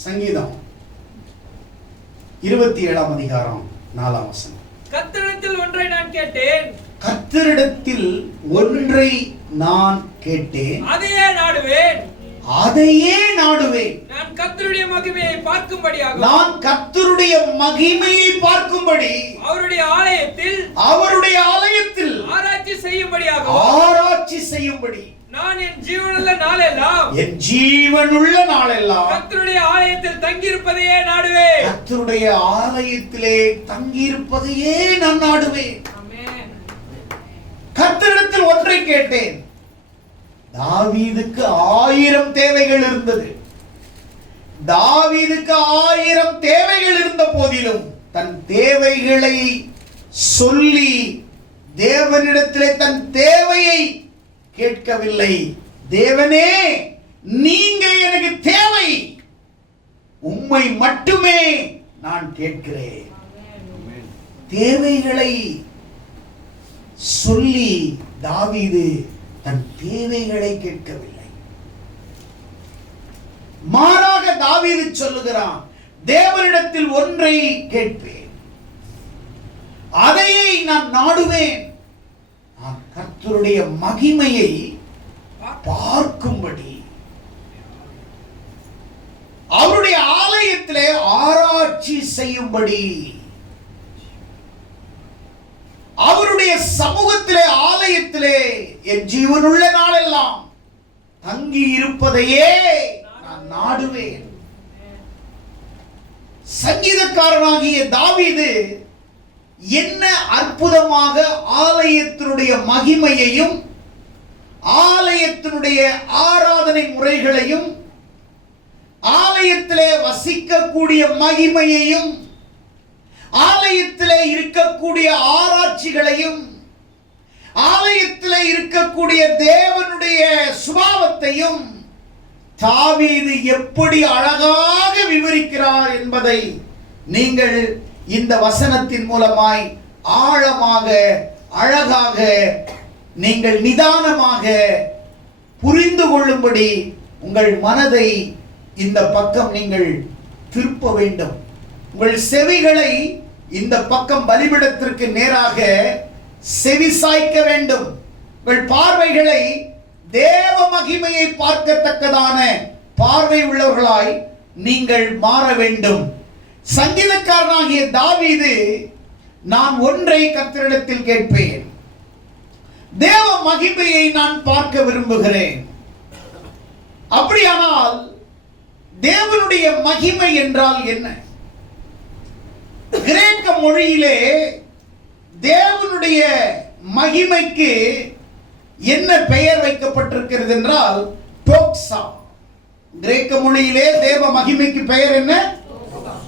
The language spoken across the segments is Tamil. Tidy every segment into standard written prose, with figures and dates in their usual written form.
சங்கீதம் 27ஆம் அதிகாரம் 4ஆம் வசனம். கர்த்தரிடத்தில் ஒன்றை நான் கேட்டேன், கர்த்தரிடத்தில் ஒன்றை நான் கேட்டேன், அதையே நாடுவேன். அதையே நாடுவேன். நான் கர்த்தருடைய மகிமையை பார்க்கும்படியாக, நான் கர்த்தருடைய மகிமையை பார்க்கும்படி அவருடைய ஆலயத்தில் ஆராய்ச்சி செய்யும்படி நான் என் ஜீவனுள்ள நாளெல்லாம் கர்த்தருடைய ஆலயத்தில் தங்கியிருப்பதையே நாடுவேன். கர்த்தருடைய ஆலயத்திலே தங்கியிருப்பதையே நான் நாடுவேன். ஆமென். கர்த்தரிடத்தில் ஒன்றை கேட்டேன். தாவீதுக்கு 1000 தேவைகள் இருந்தது. தாவீதுக்கு 1000 தேவைகள் இருந்த போதிலும் தன் தேவைகளை சொல்லி தேவனிடத்திலே தன் தேவையை கேட்கவில்லை. தேவனே, நீங்க எனக்கு தேவை, உம்மை மட்டுமே நான் கேட்கிறேன். தேவைகளை சொல்லி தாவீது தன் தேவைகளை கேட்கவில்லை. மாறாக தாவீது சொல்லுகிறான், தேவனிடத்தில் ஒன்றை கேட்பேன், அதையே நான் நாடுவேன். நான் கர்த்தருடைய மகிமையை பார்க்கும்படி அவருடைய ஆலயத்திலே ஆராய்ச்சி செய்யும்படி, அவருடைய சமூகத்திலே ஆலயத்திலே என் ஜீவனுள்ள நாளெல்லாம் தங்கி இருப்பதையே நான் நாடுவேன். சங்கீதக்காரனாகிய தாவீது என்ன அற்புதமாக ஆலயத்தினுடைய மகிமையையும் ஆலயத்தினுடைய ஆராதனை முறைகளையும் ஆலயத்திலே வசிக்கக்கூடிய மகிமையையும் ஆலயத்திலே இருக்கக்கூடிய ஆராய்ச்சிகளையும் ஆலயத்திலே இருக்கக்கூடிய தேவனுடைய சுபாவத்தையும் தாவீது எப்படி அழகாக விவரிக்கிறார் என்பதை நீங்கள் இந்த வசனத்தின் மூலமாய் ஆழமாக அழகாக நீங்கள் நிதானமாக புரிந்து கொள்ளும்படி உங்கள் மனதை இந்த பக்கம் நீங்கள் திருப்ப வேண்டும். உங்கள் செவிகளை இந்த பக்கம் பலிபீடத்திற்கு நேராக செவி சாய்க்க வேண்டும். உங்கள் பார்வைகளை தேவ மகிமையை பார்க்கத்தக்கதான பார்வை உள்ளவர்களாய் நீங்கள் மாற வேண்டும். சங்கீதக்காரனாகிய தாவீது, நான் ஒன்றை கர்த்தரிடத்தில் கேட்பேன், தேவ மகிமையை நான் பார்க்க விரும்புகிறேன். அப்படியானால் தேவனுடைய மகிமை என்றால் என்ன? கிரேக்க மொழியிலே தேவனுடைய மகிமைக்கு என்ன பெயர் வைக்கப்பட்டிருக்கிறது என்றால் டோக்ஸா. கிரேக்க மொழியிலே தேவ மகிமைக்கு பெயர் என்ன?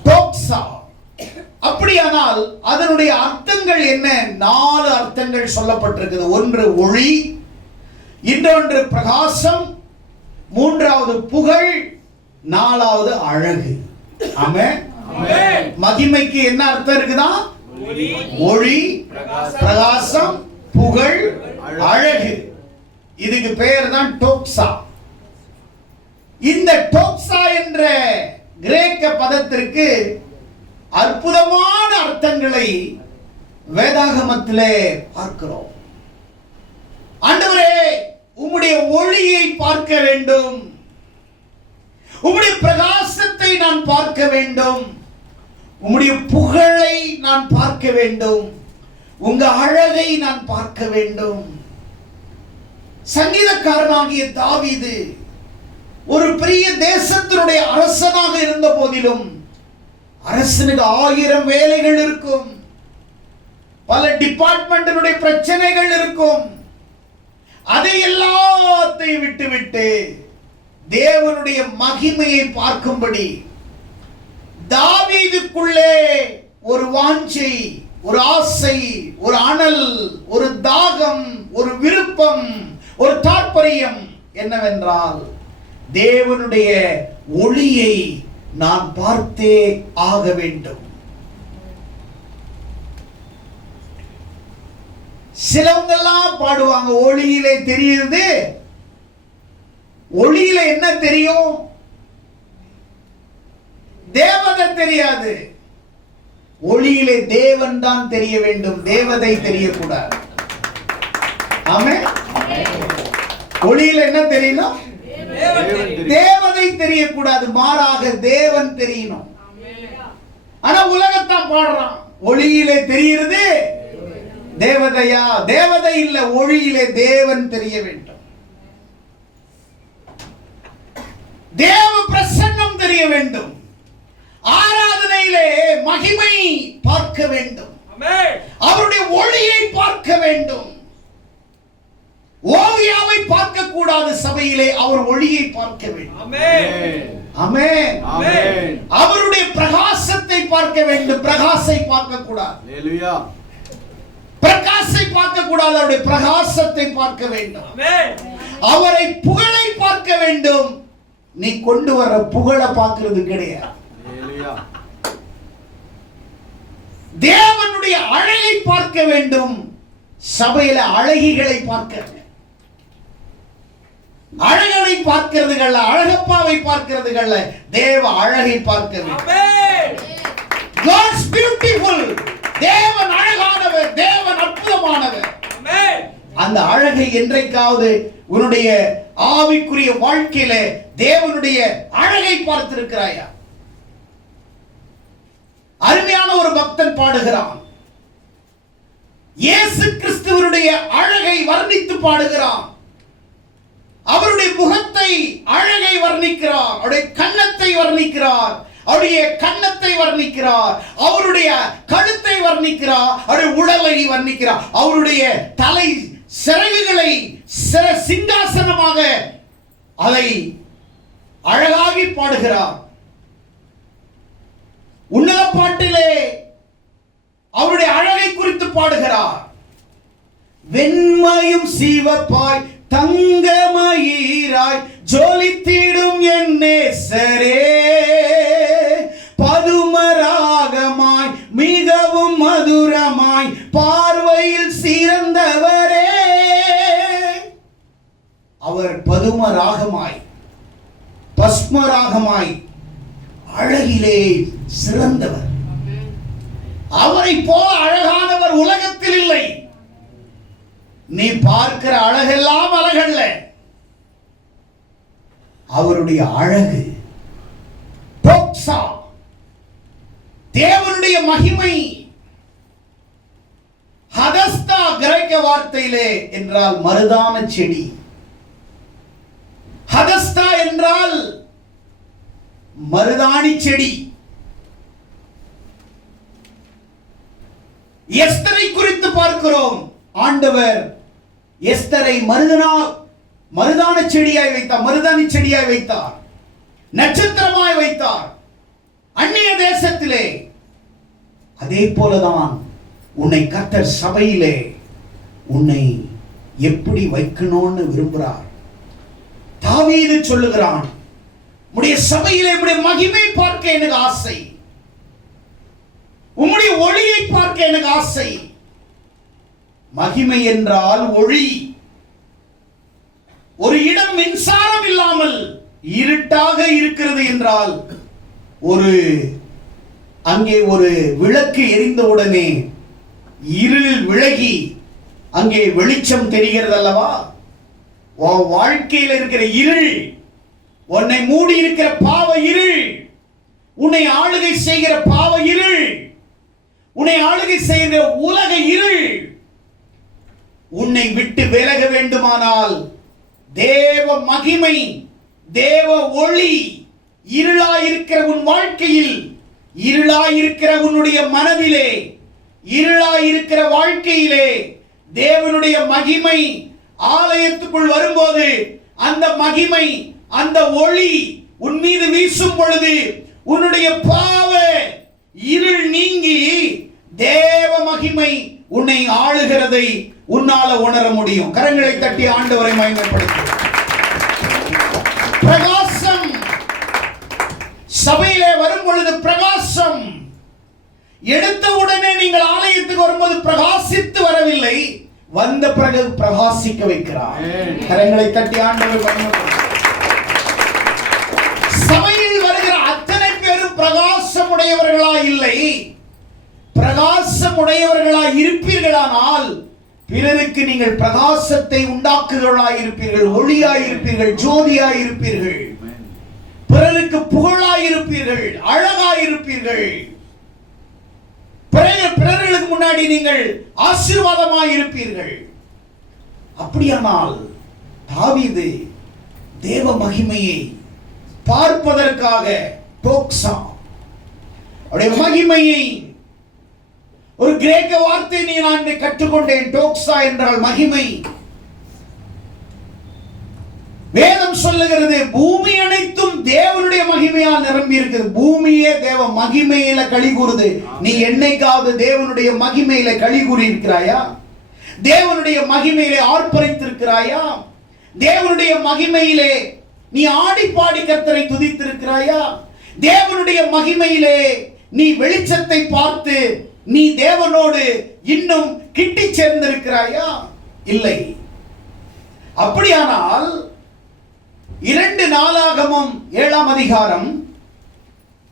டோக்ஸா. அப்படியானால் அதனுடைய அர்த்தங்கள் என்ன? 4 அர்த்தங்கள் சொல்லப்பட்டிருக்கிறது. ஒன்று ஒளி, இன்னொன்று பிரகாசம், மூன்றாவது புகழ், 4வது அழகு. ஆமென். மகிமைக்கு என்ன அர்த்தம் இருக்குதா? ஒளி, பிரகாசம், புகழ், அழகு. இதுக்கு பெயர் தான் டோக்ஸா. இந்த டோக்ஸா என்ற கிரேக்க பதத்திற்கு அற்புதமான அர்த்தங்களை வேதாகமத்திலே பார்க்கிறோம். ஆண்டவரே, உம்முடைய ஒளியை பார்க்க வேண்டும், உம்முடைய பிரகாசத்தை நான் பார்க்க வேண்டும், உம்முடைய புகழை நான் பார்க்க வேண்டும், உங்க அழகை நான் பார்க்க வேண்டும். சங்கீதக்காரனாகிய தாவீது ஒரு பெரிய தேசத்தினுடைய அரசனாக இருந்த போதிலும், அரசனுக்கு 1000 வேலைகள் இருக்கும், பல டிபார்ட்மெண்டினுடைய பிரச்சனைகள் இருக்கும். அதை எல்லாத்தையும் விட்டுவிட்டு தேவனுடைய மகிமையை பார்க்கும்படி தாவீதுக்குள்ளே ஒரு வாஞ்சை, ஒரு ஆசை, ஒரு அனல், ஒரு தாகம், ஒரு விருப்பம், ஒரு தாற்பயம் என்னவென்றால், தேவனுடைய ஒளியை நான் பார்த்தே ஆக வேண்டும். சிலவங்க எல்லாம் பாடுவாங்க, ஒளியிலே தெரியுது. ஒளியில என்ன தெரியும்? தெரியாது. ஒளியிலே தேவன் தான் தெரிய வேண்டும், தேவதை தெரியக்கூடாது. ஆமென். ஒளியில என்ன தெரியணும்? தேவதை தெரியக்கூடாது, மாறாக தேவன் தெரியணும். ஆனா உலகத்தான் பாடுறான், ஒளியிலே தெரிகிறது தேவதையா? தேவதை இல்ல, ஒளியிலே தேவன் தெரிய வேண்டும். தேவ பிரசன்னம் தெரிய வேண்டும். ஆராதனையிலே மகிமை பார்க்க வேண்டும், அவருடைய ஒளியை பார்க்க வேண்டும். ஓவியாவை பார்க்க கூடாது, சபையிலே அவர் ஒளியை பார்க்க வேண்டும். ஆமென். அவருடைய பிரகாசத்தை பார்க்க வேண்டும், பிரகாசை பார்க்க கூடாது. பிரகாசை பார்க்க கூடாது, அவருடைய பிரகாசத்தை பார்க்க வேண்டும். அவரை புகழை பார்க்க வேண்டும். நீ கொண்டு வர புகழ பார்க்கிறது கிடையாது. தேவனுடைய அழகை பார்க்க வேண்டும். சபையில அழகிகளை பார்க்க, அழகனை பார்க்கிறதுகள்ல, அழகப்பாவை பார்க்கிறதுகள்ல, தேவ அழகை பார்க்க வேண்டும். God's beautiful. தேவன் அழகானவர், தேவன் அற்புதமானவர். அந்த அழகை என்றைக்காவது உன்னுடைய ஆவிக்குரிய வாழ்க்கையில தேவனுடைய அழகை பார்த்திருக்கிறாயா? அருமையான ஒரு பக்தன் பாடுகிறான், இயேசு கிறிஸ்துவனுடைய அழகை வர்ணித்து பாடுகிறான். அவருடைய முகத்தை, அழகை வர்ணிக்கிறார், அவருடைய கன்னத்தை வர்ணிக்கிறார், அவருடைய கன்னத்தை வர்ணிக்கிறார், அவருடைய கழுத்தை வர்ணிக்கிறார், அவருடைய உடலை வர்ணிக்கிறார், அவருடைய தலை சிறகுகளை சிங்காசனமாக அதை அழகாகி பாடுகிறார். உன்னத பாட்டிலே அவருடைய அழகை குறித்து பாடுகிறார். வெண்மையும் சிவப்பாய் தங்கமயிராய் ஜொலித்திடும் என் நேசரே, பதுமராகமாய் மிகவும் மதுரமாய் பார்வையில் சிறந்தவரே. அவர் பதுமராகமாய் பஸ்மராகமாய் அழகிலே சிறந்தவர். அவரை போல அழகானவர் உலகத்தில் இல்லை. நீ பார்க்கிற அழகெல்லாம் அழகல்ல, அவருடைய அழகு தேவனுடைய மகிமை. ஹதஸ்தா கிரேக்க வார்த்தையிலே என்றால் மருதான செடி. ஹதஸ்தா என்றால் மருதாணி செடி. எஸ்தரை குறித்து பார்க்கிறோம். ஆண்டவர் எஸ்தரை மருதான செடியாய் வைத்தார், மருதாணி செடியாய் வைத்தார், நட்சத்திரமாய் வைத்தார் அந்நிய தேசத்திலே. அதே போலதான் உன்னை கர்த்தர் சபையிலே உன்னை எப்படி வைக்கணும்னு விரும்புகிறார். தாவீது சொல்லுகிறான், உம்முடைய சபையிலே உம்முடைய மகிமை பார்க்க எனக்கு ஆசை, உம்முடைய ஒளியை பார்க்க எனக்கு ஆசை. மகிமை என்றால் ஒளி. ஒரு இடம் மின்சாரம் இல்லாமல் இருட்டாக இருக்கிறது என்றால், அங்கே ஒரு விளக்கு எரிந்தவுடனே இருள் விலகி அங்கே வெளிச்சம் தெரிகிறது அல்லவா? வாழ்க்கையில் இருக்கிற இருள், உன்னை மூடி இருக்கிற பாவ இருள், உன்னை ஆளுகை செய்கிற பாவ இருள், உன்னை ஆளுகை செய்கிற உலக இருள் உன்னை விட்டு விலக வேண்டுமானால் தேவ மகிமை, தேவ ஒளி இருளாயிருக்கிற உன் வாழ்க்கையில், இருளாயிருக்கிற உன்னுடைய மனதிலே, இருளாயிருக்கிற வாழ்க்கையிலே தேவனுடைய மகிமை ஆலயத்துக்குள் வரும்போது, அந்த மகிமை, அந்த ஒளி உன் மீது வீசும் பொழுது உன்னுடைய பாவ இருள் நீங்கி தேவ மகிமை உன்னை ஆளுகிறதை உன்னால உணர முடியும். கரங்களை தட்டி ஆண்டவரை மகிமைப்படுத்து. பிரகாசம் சபையிலே வரும் பொழுது பிரகாசம். எடுத்த உடனே நீங்கள் ஆலயத்துக்கு வரும்போது பிரகாசித்து வரவில்லை, வந்த பிறகு பிரகாசிக்க வைக்கிறார். கரங்களை தட்டி ஆண்டவரை மகிமைப்படுத்து. சபையில் வருகிற அத்தனை பேரும் பிரகாசமுடைய இருப்பீர்களானால் பிறருக்கு நீங்கள் பிரகாசத்தை உண்டாக்குகிறவர்களாயிருப்பீர்கள், ஒளியாயிருப்பீர்கள், ஜோதியாயிருப்பீர்கள், பிறருக்கு புகழாயிருப்பீர்கள், அழகாயிருப்பீர்கள். பிறர்களுக்கு முன்னாடி நீங்கள் ஆசீர்வாதமாயிருப்பீர்கள். அப்படியானால் தாவீது தேவ மகிமையை பார்ப்பதற்காக டோக்ஸா, அவருடைய மகிமையை, ஒரு கிரேக்க வார்த்தை நான் கற்றுக்கொண்டேன். டோக்ஸா என்றால் மகிமை. வேதம் சொல்லுகிறது பூமி அனைத்தும் தேவனுடைய மகிமையால் நிரம்பி இருக்குது. பூமியே தேவ மகிமையில களி கூறுது. நீ என்னைக்காவது தேவனுடைய மகிமையில களி கூறி இருக்கிறாயா? தேவனுடைய மகிமையிலே ஆர்ப்பரித்திருக்கிறாயா? தேவனுடைய மகிமையிலே நீ ஆடி பாடி கர்த்தரை துதித்திருக்கிறாயா? தேவனுடைய மகிமையிலே நீ வெளிச்சத்தை பார்த்து நீ தேவனோடு இன்னும் கிட்டி சேர்ந்திருக்கிறாயா? இல்லை. அப்படியானால் 2 நாளாகமம் 7ஆம் அதிகாரம்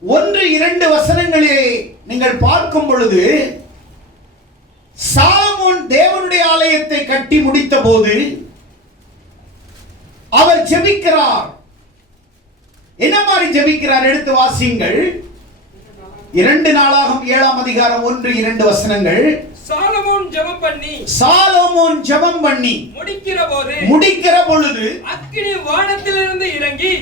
1-2 வசனங்களிலே நீங்கள் பார்க்கும் பொழுது, சாலமோன் தேவனுடைய ஆலயத்தை கட்டி முடித்த போது அவர் ஜெபிக்கிறார். என்ன மாதிரி ஜெபிக்கிறார்? எடுத்து வாசிங்கள். 2 நாளாகமம் 7ஆம் அதிகாரம் 1-2 வசனங்கள். சாலமோன் ஜெபம் பண்ணி முடிக்கிற பொழுது அக்கினி வானத்திலிருந்து இறங்கி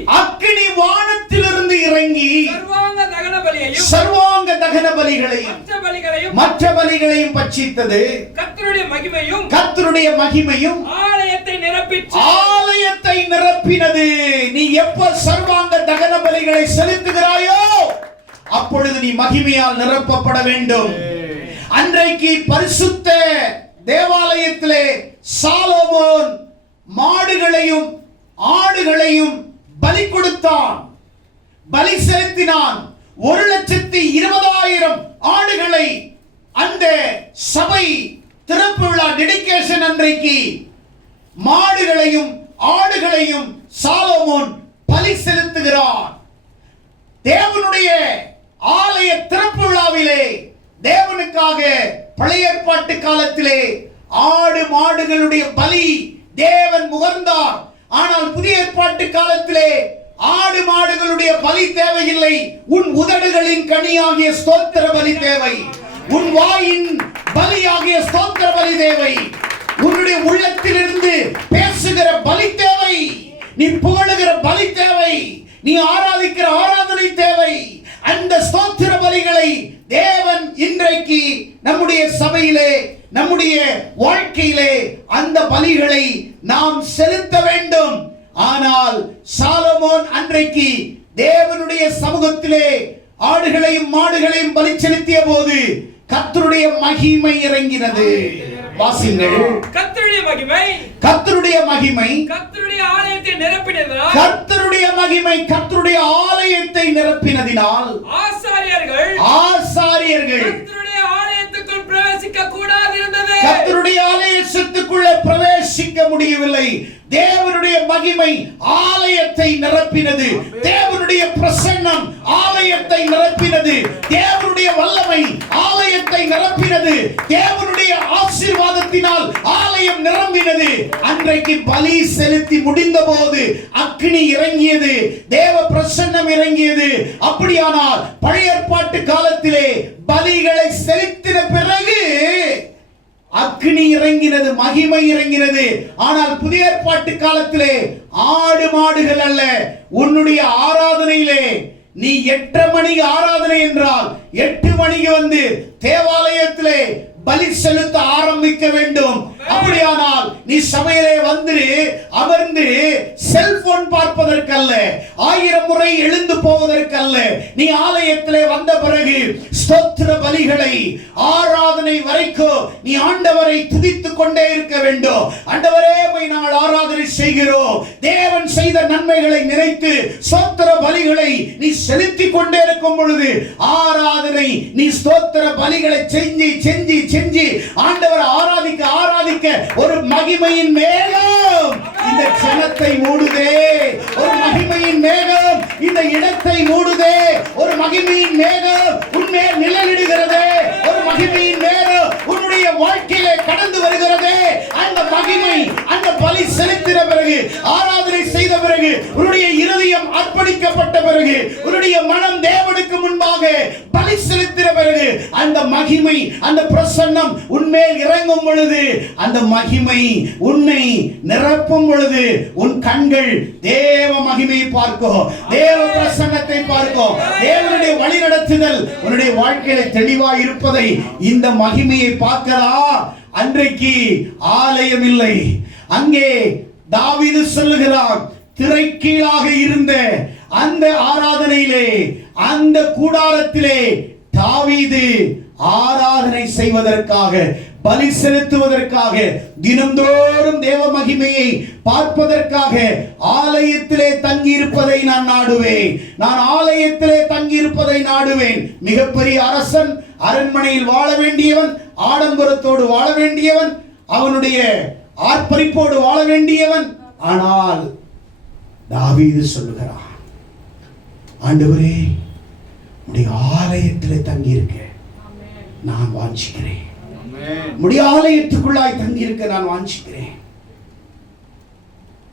சர்வாங்க தகன பலிகளையும் மற்ற பலிகளையும் பட்சித்தது. கர்த்தருடைய மகிமையும் ஆலயத்தை நிரப்பினது. நீ எப்ப சர்வாங்க தகன பலிகளை செலுத்துகிறாயோ அப்பொழுது நீ மகிமையால் நிரப்பப்பட வேண்டும். அன்றைக்கு பரிசுத்த தேவாலயத்திலே சாலமோன் மாடுகளையும் ஆடுகளையும் பலி கொடுத்தான், பலி செலுத்தினான். 1,20,000 ஆடுகளை அந்த சபை திறப்பு விழா டெடிகேஷன் அன்றைக்கு மாடுகளையும் ஆடுகளையும் சாலமோன் பலி செலுத்துகிறான். தேவனுடைய ஆலய திறப்பு விழாவிலே தேவனுக்காக பழைய ஏற்பாட்டு காலத்திலே ஆடு மாடுகளுடைய பலி தேவன் முகர்ந்தார். ஆனால் புதிய ஏற்பாட்டு காலத்திலே ஆடு மாடுகளுடைய பலி தேவையில்லை. உன் உதடுகளின் கனியாகிய ஸ்தோத்திர பலி தேவை. உன் வாயின் பலியாகிய ஸ்தோத்திர பலி தேவை. உன்னுடைய உள்ளத்திலிருந்து பேசுகிற பலி தேவை. நீ புகழுகிற பலி தேவை. நீ ஆராதிக்கிற ஆராதனை தேவை. அந்த ஸ்தோத்திர பலிகளை தேவன் இன்றைக்கு நம்முடைய சபையிலே, நம்முடைய வாழ்க்கையிலே அந்த பலிகளை நாம் செலுத்த வேண்டும். ஆனால் சாலமோன் அன்றைக்கு தேவனுடைய சமூகத்திலே ஆடுகளையும் மாடுகளையும் பலி செலுத்திய போது கர்த்தருடைய மகிமை இறங்கினது. வாசிங்கள். கர்த்தருடைய மகிமை கர்த்தருடைய ஆலயத்தை நிரப்பினதினால் கர்த்தருடைய ஆலயத்தை நிரப்பினதினால் ஆசாரியர்கள் கர்த்தருடைய ஆலயத்துக்குள் பிரவேசிக்க கூடாது இருந்தது. கர்த்தருடைய ஆலயத்துக்குள்ளே பிரவேசிக்க முடியவில்லை. தேவனுடைய மகிமை ஆலயத்தை நிரப்பினது. தேவனுடைய பிரசன்னம் ஆலயத்தை நிரப்பினது. தேவனுடைய வல்லமை ஆலயத்தை நிரப்பினது. தேவனுடைய ஆசீர்வாதத்தினால் ஆலயம் நிரம்பினது. அன்றைக்கு பலி செலுத்தி முடிந்த போது அக்கினி இறங்கியது, தேவ பிரசன்னம் இறங்கியது. அப்படியானால் பழைய ஏற்பாட்டு காலத்திலே பலிகளை செலுத்தின பிறகு அக்கினி இறங்கினது, மகிமை இறங்கினது. ஆனால் புதிய ஏற்பாட்டு காலத்திலே ஆடு மாடுகள் அல்ல. உன்னுடைய ஆராதனையிலே நீ 8:30 மணிக்கு ஆராதனை என்றால் 8 மணிக்கு வந்து தேவாலயத்திலே பலி செலுத்த ஆரம்பிக்க வேண்டும். அப்படியானால் நீ சபையிலே வந்து அமர்ந்து செல்போன் பார்ப்பதற்கல்ல, 1000 முறை எழுந்து போவதற்கல்ல. நீ ஆலயத்திலே வந்த பிறகு ஸ்தோத்திர பலிகளை ஆராதனை வரைக்கும் நீ ஆண்டவரை துதித்துக் கொண்டே இருக்க வேண்டும். ஆண்டவரே நாங்கள் ஆராதனை செய்கிறோம். தேவன் செய்த நன்மைகளை நினைத்து ஸ்தோத்திர பலிகளை நீ செலுத்திக் கொண்டே இருக்கும் பொழுது ஆராதனை நீ ஸ்தோத்திர பலிகளை செஞ்சு செஞ்சு செஞ்சு ஆண்டவரை ஆராதிக்க ஒரு மகிமையின் மேகம் இந்த ஜனத்தை மூடுதே. ஒரு மகிமையின் மேகம் இந்த இடத்தை மூடுதே. ஒரு மகிமையின் மேகம் உன்மேல் நிழலிடுகிறதே. ஒரு மகிமையின் மேகம் உன்னுடைய வாழ்க்கையிலே உன்னுடைய இருதயம் அர்ப்பணிக்கப்பட்ட பிறகு, உன்னுடைய மனம் தேவனுக்கு முன்பாக பலி செலுத்தின பிறகு, அந்த மகிமை, அந்த பிரசன்னம் உன்மேல் இறங்கும் பொழுது, அந்த மகிமை உன்னை நிரப்பும் பொழுது, உன் கண்கள் தேவ மகிமையை பார்க்கும், தேவ பிரசன்னத்தை பார்க்கும். தேவனுடைய வழி நடத்துதல் உன்னுடைய வாழ்க்கையில தெளிவாய் இருப்பதை இந்த மகிமையை பார்க்கிறா. அன்றைக்கு ஆலயம் இல்லை. அங்கே தாவீது சொல்லுகிறார், திரைக்கீழாக இருந்த அந்த ஆராதனையிலே, அந்த கூடாரத்திலே தாவீது ஆராதனை செய்வதற்காக, பலி செலுத்துவதற்காக, தினந்தோறும் தேவ மகிமையை பார்ப்பதற்காக ஆலயத்திலே தங்கி இருப்பதை நான் நாடுவேன். நான் ஆலயத்திலே தங்கி இருப்பதை நாடுவேன். மிகப்பெரிய அரசன், அரண்மனையில் வாழ வேண்டியவன், ஆடம்பரத்தோடு வாழ வேண்டியவன், அவனுடைய ஆர்ப்பரிப்போடு வாழ வேண்டியவன். ஆனால் தாவீது சொல்லுகிறான், ஆண்டவரே, உடைய ஆலயத்திலே தங்கி இருக்க நான் வாஞ்சிக்கிறேன். உடைய ஆலயத்துக்குள்ளாய் தங்கி இருக்க நான் வாஞ்சிக்கிறேன்.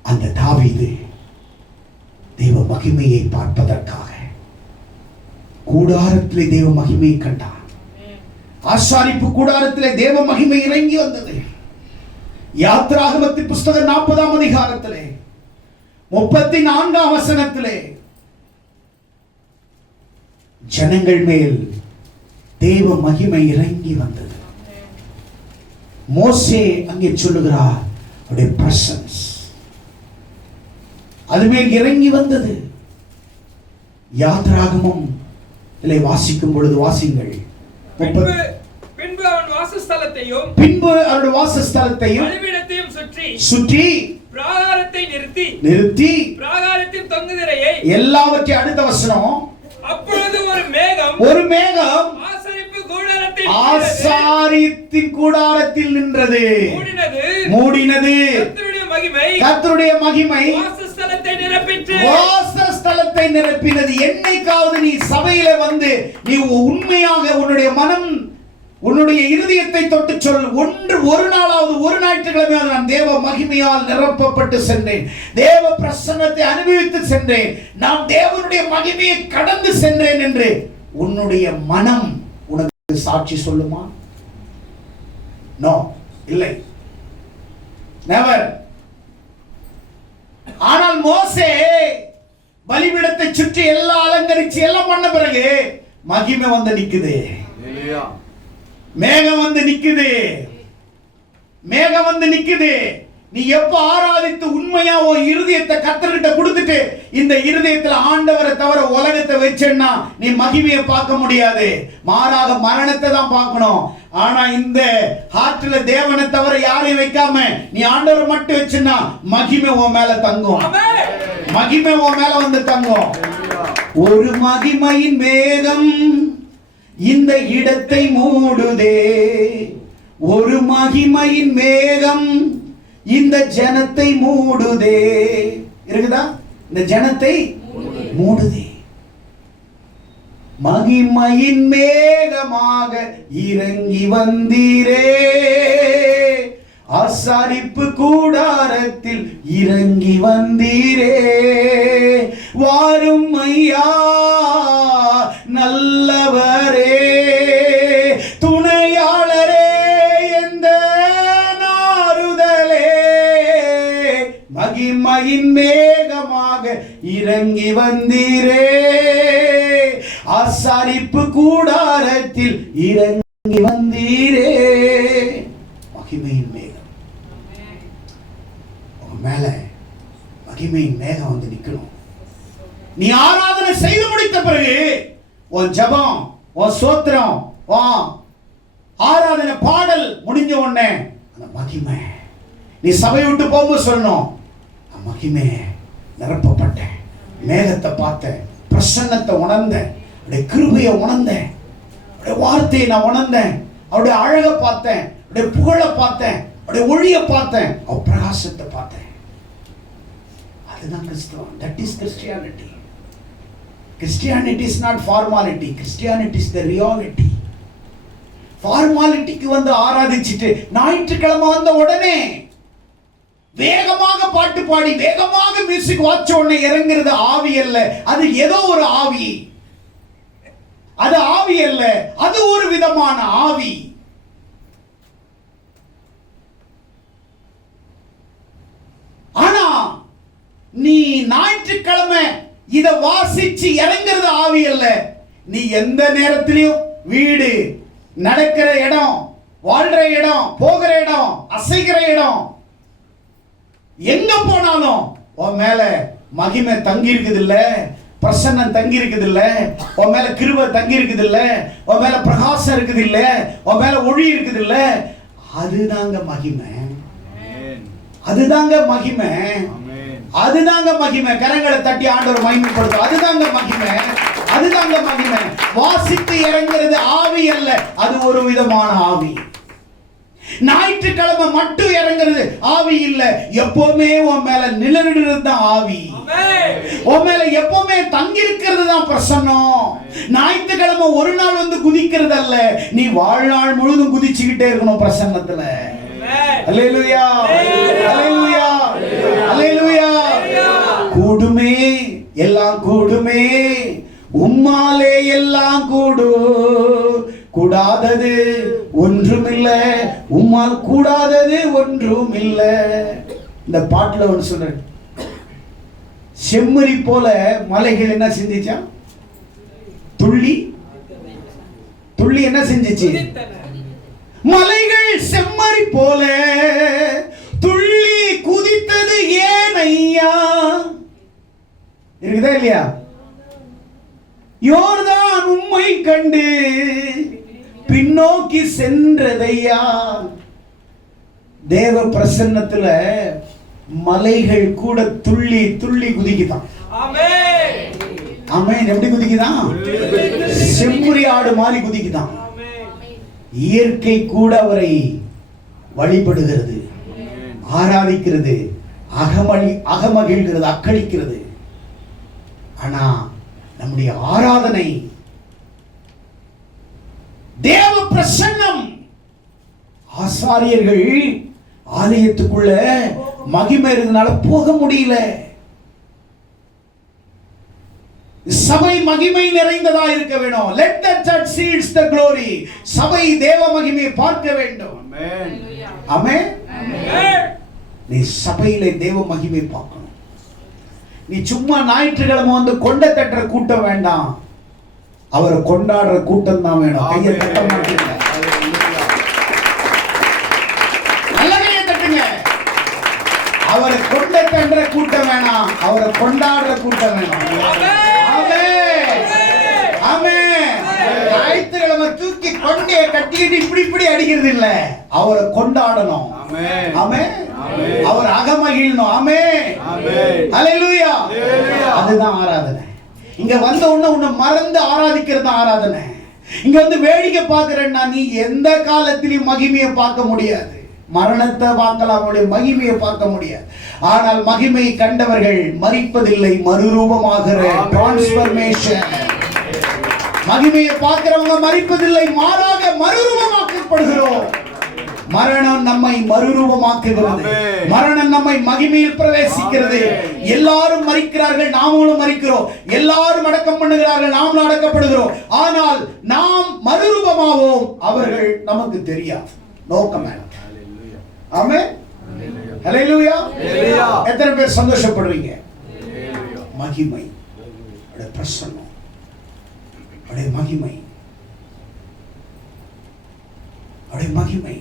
அந்த தாவீது தேவ மகிமையை பார்ப்பதற்காக கூடாரத்திலே தேவ மகிமையை கண்டான். ஆசாரிப்பு கூடாரத்திலே தேவ மகிமை இறங்கி வந்தது. யாத்ராகமத்தின் புஸ்தகம் 40ஆம் அதிகாரத்திலே 34ஆம் வசனத்திலே ஜனங்கள் மேல் தேவ மகிமை இறங்கி வந்தது. மோசே அங்கே சொல்லுகிறார், அவருடைய பிரசன்ஸ் அதுமேல் இறங்கி வந்தது. யாத்ராகமம் வாசிக்கும் பொழுது வாசிங்கள். பின்பு அவன் வாசஸ்தலத்தையும், பின்பு அவருடைய வாசஸ்தலத்தையும் பலிபீடத்தையும் சுற்றி பிராகாரத்தை நிறுத்தி பிராகாரத்தின் தொங்கு திரையை எல்லாவற்றையும், அடுத்த வசனம், அப்பொழுது ஒரு மேகம் ஆசாரியத்தின் கூடாரத்தில் நின்றது, மூடினது. கர்த்தருடைய மகிமை வாசஸ்தலத்தை நிரப்பினது. என்னைக்காவது நீ சபையில வந்து நீ உண்மையாக உன்னுடைய மனம், உன்னுடைய இருதயத்தை தொட்டு சொல், ஒரு நாளாவது, ஒரு ஞாயிற்றுக்கிழமை நான் தேவ மகிமையால் நிரப்பப்பட்டு சென்றேன், தேவ பிரசன்னத்தை அனுபவித்து சென்றேன், நான் தேவனுடைய மகிமையை கடந்து சென்றேன் என்று உன்னுடைய மனம் உனக்கு சாட்சி சொல்லுமா? நோ, இல்லை, நெவர். ஆனால் மோசே பலிபீடத்தை சுற்றி எல்லாம் அலங்கரிச்சு எல்லாம் பண்ண பிறகு மகிமை வந்து நிக்குது, மேகம் வந்து நிக்குது, மேகம் வந்து நிக்குது. நீ எப்ப ஆராதித்து உண்மையா உன் இருதயத்தை கர்த்தர்கிட்ட கொடுத்துட்டு இந்த இருதயத்துல ஆண்டவரை தவிர உலகத்தை வச்சேன்னா நீ மகிமையை பார்க்க முடியாது, மாறாக மரணத்தை தான் பார்க்கணும். ஆனா இந்த ஹார்ட்ல தேவனை தவிர யாரையும் வைக்காம நீ ஆண்டவரை மட்டும் வச்சுன்னா மகிமை உன் மேல தங்கும், மகிமை உன் மேல வந்து தங்கும். ஒரு மகிமையின் மேகம் இந்த இடத்தை மூடுதே, ஒரு மகிமையின் மேகம் இந்த ஜனத்தை மூடுதே. இருக்குதா? இந்த ஜனத்தை மூடுதே. மகிமையின் மேகமாக இறங்கி வந்தீரே, ஆசாரிப்பு கூடாரத்தில் இறங்கி வந்தீரே. வாரும் ஐயா நல்லவரே, துணையாளரே, எந்த நாறுதலே. மகிமையின் மேகமாக இறங்கி வந்தீரே, ஆசாரிப்பு கூடாரத்தில் இறங்கி வந்தீரே. மகிமையின் மேகம் மேல, மகிமையின் மேகம் வந்து நிக்கணும். நீ ஆராதனை செய்து முடித்த பிறகு உன் ஜெபம், உன் ஸ்தோத்திரம், உன் ஆராதனை பாடல் முடிஞ்ச உடனே அந்த மகிமை நீ சபை விட்டு போகும்போது சொல்லணும், மகிமை நிரப்பப்பட்டேன், மேகத்தை பார்த்தேன், பிரசன்னத்தை உணர்ந்தேன், அவருடைய கிருபையை உணர்ந்தேன், அவருடைய வார்த்தையை நான் உணர்ந்தேன், அவருடைய அழகை பார்த்தேன், அவருடைய புகழை பார்த்தேன், அவருடைய ஒளியை பார்த்தேன், அவர் பிரகாசத்தை பார்த்தேன். அதுதான் கிறிஸ்தவம். That is Christianity. Christianity is not formality, Christianity is the reality. ஃபார்மாலிட்டிக்கு வந்து ஆராதிச்சிட்டு ஞாயிற்றுக்கிழமை வந்த உடனே வேகமாக பாட்டு பாடி வேகமாக மியூசிக் வாட்ச உடனே இறங்குறது ஆவி அல்ல. அது ஏதோ ஒரு ஆவி. அது ஆவி அல்ல, அது ஒரு விதமான ஆவி. ஆனா நீ ஞாயிற்றுக்கிழமை இத வாசிச்சு இறங்குறது ஆவி அல்ல. நீ எந்த நேரத்திலையும் வீடு, நடக்கிற இடம், வாழ்ற இடம், போகிற இடம், அசைகிற இடம், எங்க போனாலும் உன் மேல மகிமை தங்கி இருக்குது இல்ல, பிரசன்னம் தங்கி இருக்குது இல்ல, உன் மேல கிருபை தங்கி இருக்குது இல்ல, உன் மேல பிரகாசம் இருக்குது இல்ல, உன் மேல ஒளி இருக்குது இல்ல, அதுதாங்க மகிமை. அதுதாங்க மகிமை. அதுதாங்க மகிமை. கரங்களை தட்டி ஆண்டவர் மகிமைப்படுத்தும். அதுதாங்க மகிமை. அதுதாங்க மகிமை. வாசித்து இறங்குறது ஆவி அல்ல, அது ஒரு விதமான ஆவி. ஞாயிற்றுக்கிழமை மட்டும் இறங்குறது ஆவி இல்ல, எப்பவுமே உன் மேல நிழலிடுறது தான் ஆவி. உன் மேல எப்பவுமே தங்கி இருக்கிறது தான் பிரசன்னம். ஞாயிற்றுக்கிழமை ஒரு நாள் வந்து குதிக்கிறது அல்ல, நீ வாழ்நாள் முழுதும் குதிச்சுக்கிட்டே இருக்கணும் பிரசன்னத்துல. அல்லேலூயா, அல்லேலூயா, அல்லேலூயா. கூடுமே, எல்லாம் கூடுமே, உம்மாலே எல்லாம் கூடு, கூடாதது ஒன்றுமில்ல, உம்மால் கூடாதது ஒன்றுமில்ல. இந்த பாட்டுல ஒன்று சொல்ற, செம்மறி போல மலைகள் என்ன செஞ்சிச்சா? துள்ளி துள்ளி என்ன செஞ்சிச்சு? மலைகள் செம்மறி போல துள்ளி குதித்தது ஏன் ஐயா? இருக்குதா இல்லையா? யோர்தான் உம்மை கண்டு பின்னோக்கி சென்றதையா. தேவ பிரசன்னத்துல மலைகள் கூட துள்ளி துள்ளி குதிக்குதான். ஆமென். ஆமென். எப்படி குதிக்குதான்? செம்மறி ஆடு மாதிரி குதிக்குதான். இயற்கை கூட அவரை வழிபடுகிறது, ஆராதிக்கிறது, அகமகிழ்கிறது, அக்களிக்கிறது. ஆனா நம்முடைய ஆராதனை தேவ பிரசன்னம். ஆசாரியர்கள் ஆலயத்துக்குள்ள மகிமை இருந்தனால போக முடியல. சபை மகிமை நிறைந்ததா இருக்க வேண்டும். Let the church sees the glory. சபை தேவ மகிமையை பார்க்க வேண்டும். ஆமென். நீ சபையிலே தேவ மகிமை பார்க்கணும். நீ சும்மா ஞாயிற்றுக்கிழமை வந்து கொண்டை தட்டுற கூட்டம் வேண்டாம், அவரை கொண்டாடுற கூட்டம் தான் வேணும். கையை தட்ட மாட்டீங்க, நல்ல கையை தட்டுங்க. அவரை கொண்டை தட்டுற கூட்டம் வேணாம், அவரை கொண்டாடுற கூட்டம் வேணும். ஞாயிற்றுக்கிழமை தூக்கி கொண்டைய கட்டிட்டு இப்படி இப்படி அடிக்கிறது இல்ல, அவரை கொண்டாடணும். ஆமென். அவர் அகமகிழணும். ஆமென். ஹல்லேலூயா. அதுதான் ஆராதனை. இங்க வந்த உன்னை மறந்து ஆராதிக்கிறது ஆராதனை. இங்க வந்து வேடிக்கை பார்க்கிறேன்னா நீ எந்த காலத்திலும் மகிமையை பார்க்க முடியாது. மரணத்தை பார்க்கலாம், மகிமையை பார்க்க முடியாது. ஆனால் மகிமை கண்டவர்கள் மரிப்பதில்லை, மறுரூபமாகிற டிரான்ஸ்பர்மேஷன். மகிமையை பார்க்கிறவங்க மரிப்பதில்லை, மாறாக மறுரூபமாக்கப்படுகிறோம். மரணம் நம்மை மறுரூபமாக்குகிறது, மரணம் நம்மை மகிமையில் பிரவேசிக்கிறது. எல்லாரும் மரிக்கிறார்கள், நாமளும் மரிக்கிறோம். எல்லாரும் அடக்கம் பண்ணுகிறார்கள், நாமளும் அடக்கப்படுகிறோம். ஆனால் நாம் மறுரூபமாவோம், அவர்கள் நமக்கு தெரியாது. நோக்கம். ஆமென். ஹல்லேலூயா. எத்தனை பேர் சந்தோஷப்படுறீங்க? மகிமை, பிரசன்னம், மகிமை, மகிமை.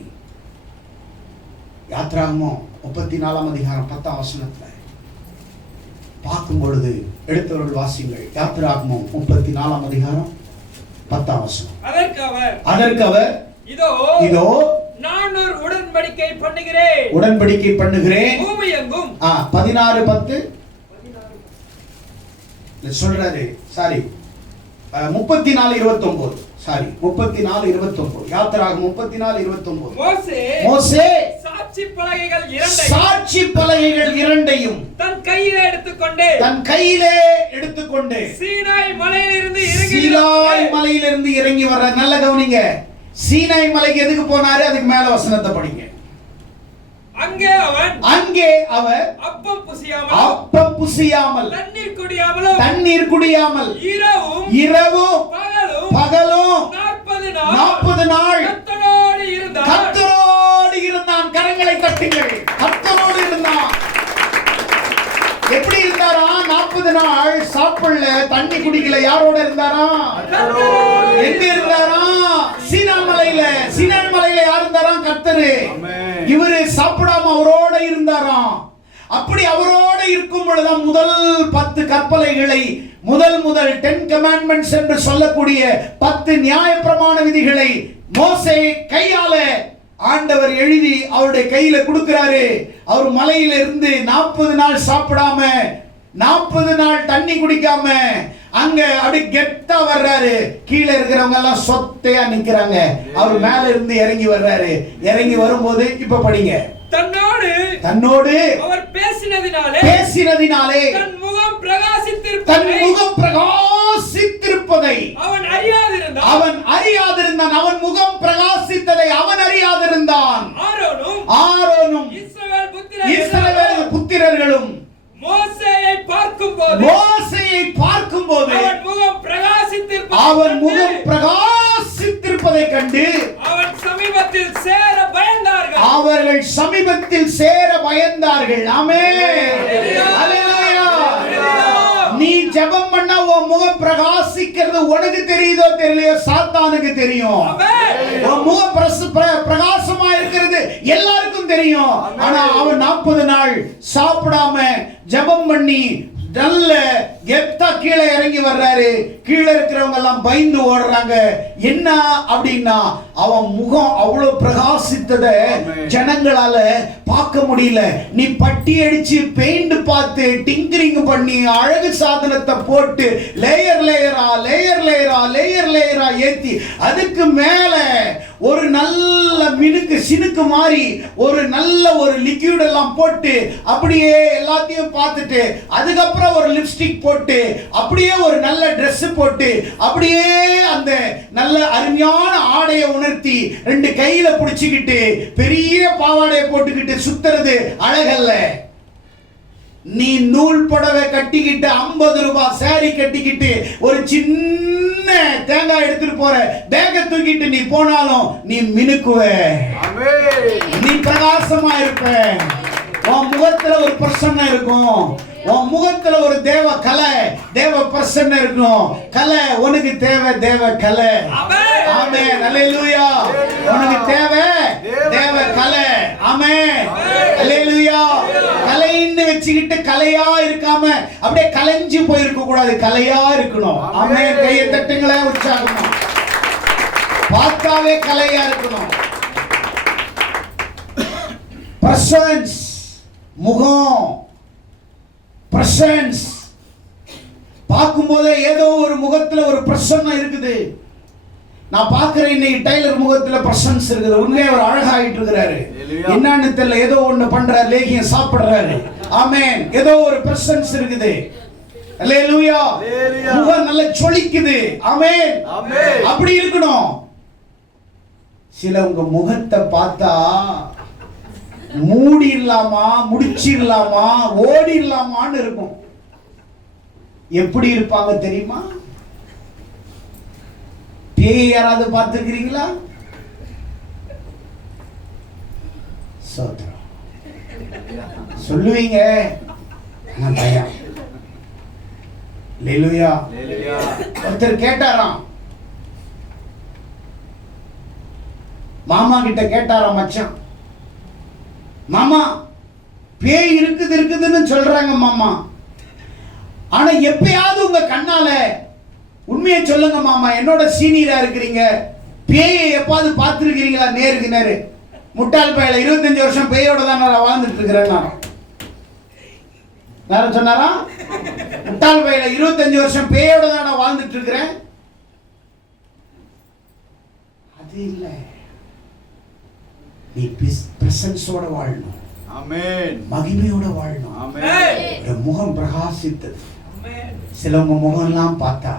யாத்ராகமம் 34 அதிகாரம் 10 வசனத்துல பார்க்கும் பொழுது எடுத்தவர்கள் வாசிங்கள். யாத்ராகமம் 34 அதிகாரம் 10 வசனம். அதற்கு அவர் இதோ நான் ஒரு உடன்படிக்கை பண்ணுகிறேன், உடன்படிக்கை பண்ணுகிறேன். பூமி எங்கும் 16:10 சொல்றாரு. சாரி, 34:29. சாரி, 34:29. யாத்திராகமம் 34:29. மோசே சாட்சி பலகைகள் இரண்டையும் தன் கையிலே எடுத்துக்கொண்டு சீனாய் மலையிலிருந்து இறங்கி வர்ற. நல்ல கவனிங்க. சீனாய் மலைக்கு எதுக்கு போனாரு? அதுக்கு மேல வசனத்தை படிங்க. அங்கே அவர் அப்பம் புசியாமல் தண்ணீர் குடியாமல் இரவும் பகலும் 40 நாள் கர்த்தரோடு இருந்தான். கரங்களை தட்டுங்கள். கர்த்தரோடு இருந்தான். எப்படி இருந்தாரா? 40 நாள் சாப்பிடல, தண்ணி குடிக்கல. யாரோட இருந்தாரா? எங்க இருந்தாரா? சீனாய் மலையில யார் இருந்தாரா? கர்த்தரு. இவரு சாப்பிடாம அவரோட இருந்தாராம். அப்படி அவரோட இருக்கும் பொழுதுதான் முதல் 10 கற்பலைகளை முதல் 10 கமாண்ட்மெண்ட்ஸ் என்று சொல்லக்கூடிய 10 நியாயப்பிரமாண விதிகளை மோசே கையால ஆண்டவர் எழுதி அவருடைய கையில கொடுக்கிறாரு. அவர் மலையில இருந்து 40 நாள் சாப்பிடாம 40 நாள் தண்ணி குடிக்காம அங்க அப்படி கெத்தா வர்றாரு. கீழே இருக்கிறவங்க எல்லாம் சொத்தையா நிக்கிறாங்க. அவர் மேல இருந்து இறங்கி வர்றாரு. இறங்கி வரும்போது இப்ப படிங்க. தன்னோடு அவர் பேசினதினாலே தன் முகம் பிரகாசித்திருப்பதை அவன் அறியாதிருந்தான். அவன் முகம் பிரகாசித்ததை அவன் அறியாதிருந்தான். ஆரோனும் இஸ்ரவேல் புத்திரர்களும் மோசேயை பார்க்கும்போது அவன் முகம் பிரகாசித்திருப்பதை கண்டு அவர்கள் சமீபத்தில் சேர பயந்தார்கள். ஆமென். அல்லேலூயா. நீ ஜெபம் பண்ணா உன் முகம் பிரகாசிக்கிறது உனக்கு தெரியுதோ தெரியலையோ சாத்தானுக்கு தெரியும். உன் முகம் பிரகாசமா இருக்கிறது எல்லாருக்கும் தெரியும். ஆனா அவன் 40 நாள் சாப்பிடாம ஜெபம் பண்ணி நல்ல கெத்தா கீழே இறங்கி வர்றாரு. கீழே இருக்கிறவங்க எல்லாம் பயந்து ஓடுறாங்க. என்ன அப்படின்னா அவன் முகம் அவ்வளவு பிரகாசித்ததை ஜனங்களால பார்க்க முடியல. நீ பட்டி அடிச்சு பெயிண்ட் பார்த்து டிங்கரிங் பண்ணி அழகு சாதனத்தை போட்டு லேயர் லேயரா ஏத்தி அதுக்கு மேல ஒரு நல்ல மினுக்கு சினுக்கு மாதிரி ஒரு நல்ல ஒரு லிக்விட் எல்லாம் போட்டு அப்படியே எல்லாத்தையும் பார்த்துட்டு அதுக்கப்புறம் ஒரு லிப்ஸ்டிக் போட்டு அப்படியே ஒரு நல்ல Dress போட்டு அப்படியே அந்த நல்ல அருமையான ஆடையை உணர்த்தி 2 கையில பிடிச்சுக்கிட்டு பெரிய பாவாடையை போட்டுக்கிட்டு சுத்துறது அழகல்ல. நீ நூல் புடவை கட்டிக்கிட்டு 50 ரூபாய் சாரி கட்டிக்கிட்டு ஒரு சின்ன தேங்காய் எடுத்துட்டு போற பேக தூக்கிட்டு நீ போனாலும் நீ மினுக்குவ. நீ பிரகாசமா இருப்ப. உன் முகத்துல ஒரு பிரசன்னம் இருக்கும். உன் முகத்துல ஒரு தேவ கலை தேவ பிரசன்னம் இருக்கும். கலை உனக்கு தேவை. தேவ கலை. ஆமென். அல்லேலூயா. உனக்கு தேவை தேவ கலை. ஆமென். அல்லேலூயா. கலைன்னு வச்சுக்கிட்டு கலையா இருக்காம அப்படியே கலைஞ்சு போயிருக்க கூடாது. கலையா இருக்கணும். ஆமென். கையை தட்டுங்களே உற்சாகமா. பார்த்தாவே கலையா இருக்கணும். பிரசன்ஸ் முகம் பிரசன்ஸ் பார்க்கும்போதே ஏதோ ஒரு முகத்துல ஒரு பிரசன்னம் இருக்குது. நான் பார்க்கிறேன் இன்னைக்கு டைலர் முகத்துல பிரசன்ஸ் இருக்குது. உண்மையா அவர் அழகாயிட்டு இருக்கிறாரு. என்னன்னு தெரியல. ஏதோ ஒண்ணு பண்றாரு. லேகியம் சாப்பிடுறாரு. ஆமென். ஏதோ ஒரு பிரசன்ஸ் இருக்குது. அல்லேலூயா. முகம் நல்ல சொலிக்குது. ஆமென். அப்படி இருக்கணும். சில உங்க முகத்தை பார்த்தா மூடிடலாமா முடிச்சிடலாமா ஓடிடலாமான்னு இருக்கும். எப்படி இருப்பாங்க தெரியுமா? பேய் யாராவது பார்த்திருக்கிறீங்களா? சோத்ரம் சொல்லுவீங்க. பயம். அல்லேலூயா. ஒருத்தர் கேட்டாராம், மாமா கிட்ட கேட்டாராம், மச்சான் மாமா பேய் இருக்குதுன்னு சொல்றாங்க மாமா, ஆனா எப்பயாவது உங்க கண்ணால உண்மையை சொல்லுங்க மாமா, என்னோட சீனியரா இருக்கிறீங்க, பேயை எப்பாவது பார்த்திருக்கிறீங்களா? நேருக்கு நேரு. முட்டாள் பயல 25 வருஷம் பேயோட தான் நான் வாழ்ந்துட்டு இருக்கிறேன். நான் சொன்னாரா? முட்டாள் பயல 25 வருஷம் பேயோட தான் நான் வாழ்ந்துட்டு இருக்கிறேன். அது இல்ல, நீ பிரசன்ஸோட வாழணும். ஆமென். மகிமையோட வாழணும். ஆமென். முகம் பிரகாசித்தது. ஆமென். சிலவங்க முகம் எல்லாம் பார்த்தா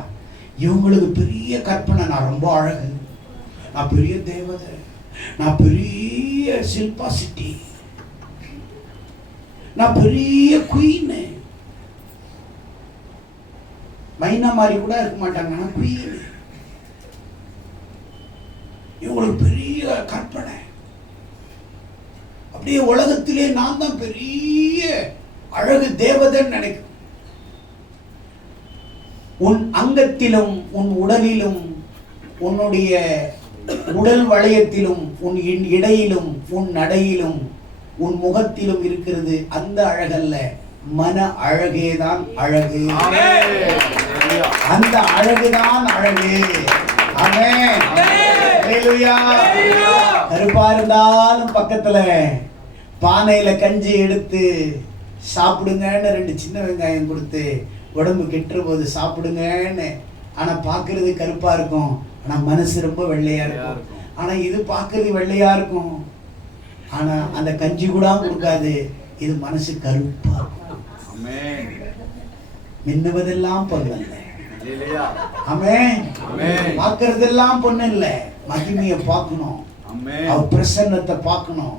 இவங்களுக்கு பெரிய கற்பனை, நான் ரொம்ப அழகு, நான் பெரிய தேவதை, நான் பெரிய சில்பா சிட்டி, நான் பெரிய குயின், மைனா மாதிரி கூட இருக்க மாட்டாங்க, நான் குயின். இவங்களுக்கு பெரிய கற்பனை, அப்படியே உலகத்திலே நான் தான் பெரிய அழகு தேவதன் நினைக்கும். உன் அங்கத்திலும் உன் உடலிலும் உன்னுடைய உடல் வளையத்திலும் உன் இடையிலும் உன் நடையிலும் உன் முகத்திலும் இருக்கிறது அந்த அழகல்ல, மன அழகேதான் அழகு. அந்த அழகுதான் அழகு. ஆமென். ஹல்லேலூயா. கருப்பா இருந்தாலும் பக்கத்துல பானையில கஞ்சி எடுத்து சாப்பிடுங்கன்னு 2 சின்ன வெங்காயம் கொடுத்து உடம்பு கெட்டுற போது சாப்பிடுங்கன்னு, ஆனா பாக்குறது கருப்பா இருக்கும், ஆனா மனசு ரொம்ப வெள்ளையா இருக்கும். ஆனா இது பாக்குறது வெள்ளையா இருக்கும், ஆனா அந்த கஞ்சி கூட கொடுக்காது, இது மனசு கருப்பா இருக்கும். மின்னுவதெல்லாம் பொண்ணல்ல. ஆமென். பார்க்கறதெல்லாம் பொண்ணு இல்ல, மகிமையை பார்க்கணும், அவர் பிரசன்னத்தை பார்க்கணும்,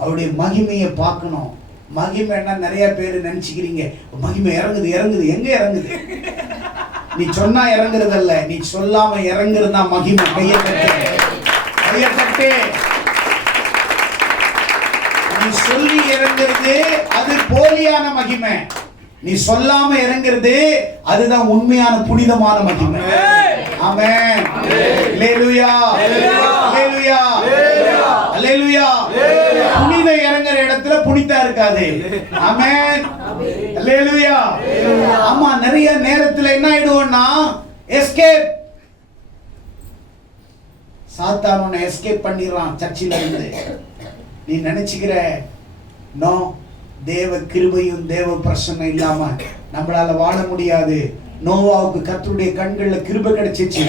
அவருடைய மகிமையை பார்க்கணும். மகிமைன்னா நிறைய பேர் நினைச்சுக்கிறீங்க, மகிமை இறங்குது இறங்குது. எங்க இறங்குது? நீ சொன்னா இறங்குறதல்ல, நீ சொல்லாம இறங்குறதா மகிமை. கையை தட்டு, கையை தட்டு. நீ சொல்லி இறங்குறது அது போலியான மகிமை, நீ சொல்லாம இறங்குறது அதுதான் உண்மையான புனிதமான மகிமை. ஆமென். அல்லேலூயா. அல்லேலூயா. அல்லேலூயா. புனித இறங்குற இடத்துல புனிதா இருக்காது. ஆமென். அல்லேலூயா. ஆமா, நிறைய நேரத்துல என்ன ஆயிடுவோம்னா எஸ்கேப். சாத்தான் உன்னை எஸ்கேப் பண்ணிடுறான் சர்ச்சில இருந்து. நீ நினைச்சுக்கிற நோ, தேவ கிருபையும் தேவ பிரசன்னம் இல்லாம நம்மளால வாழ முடியாது. நோவாவுக்கு கர்த்தருடைய கண்கள்ல கிருபை கிடைச்சிச்சு.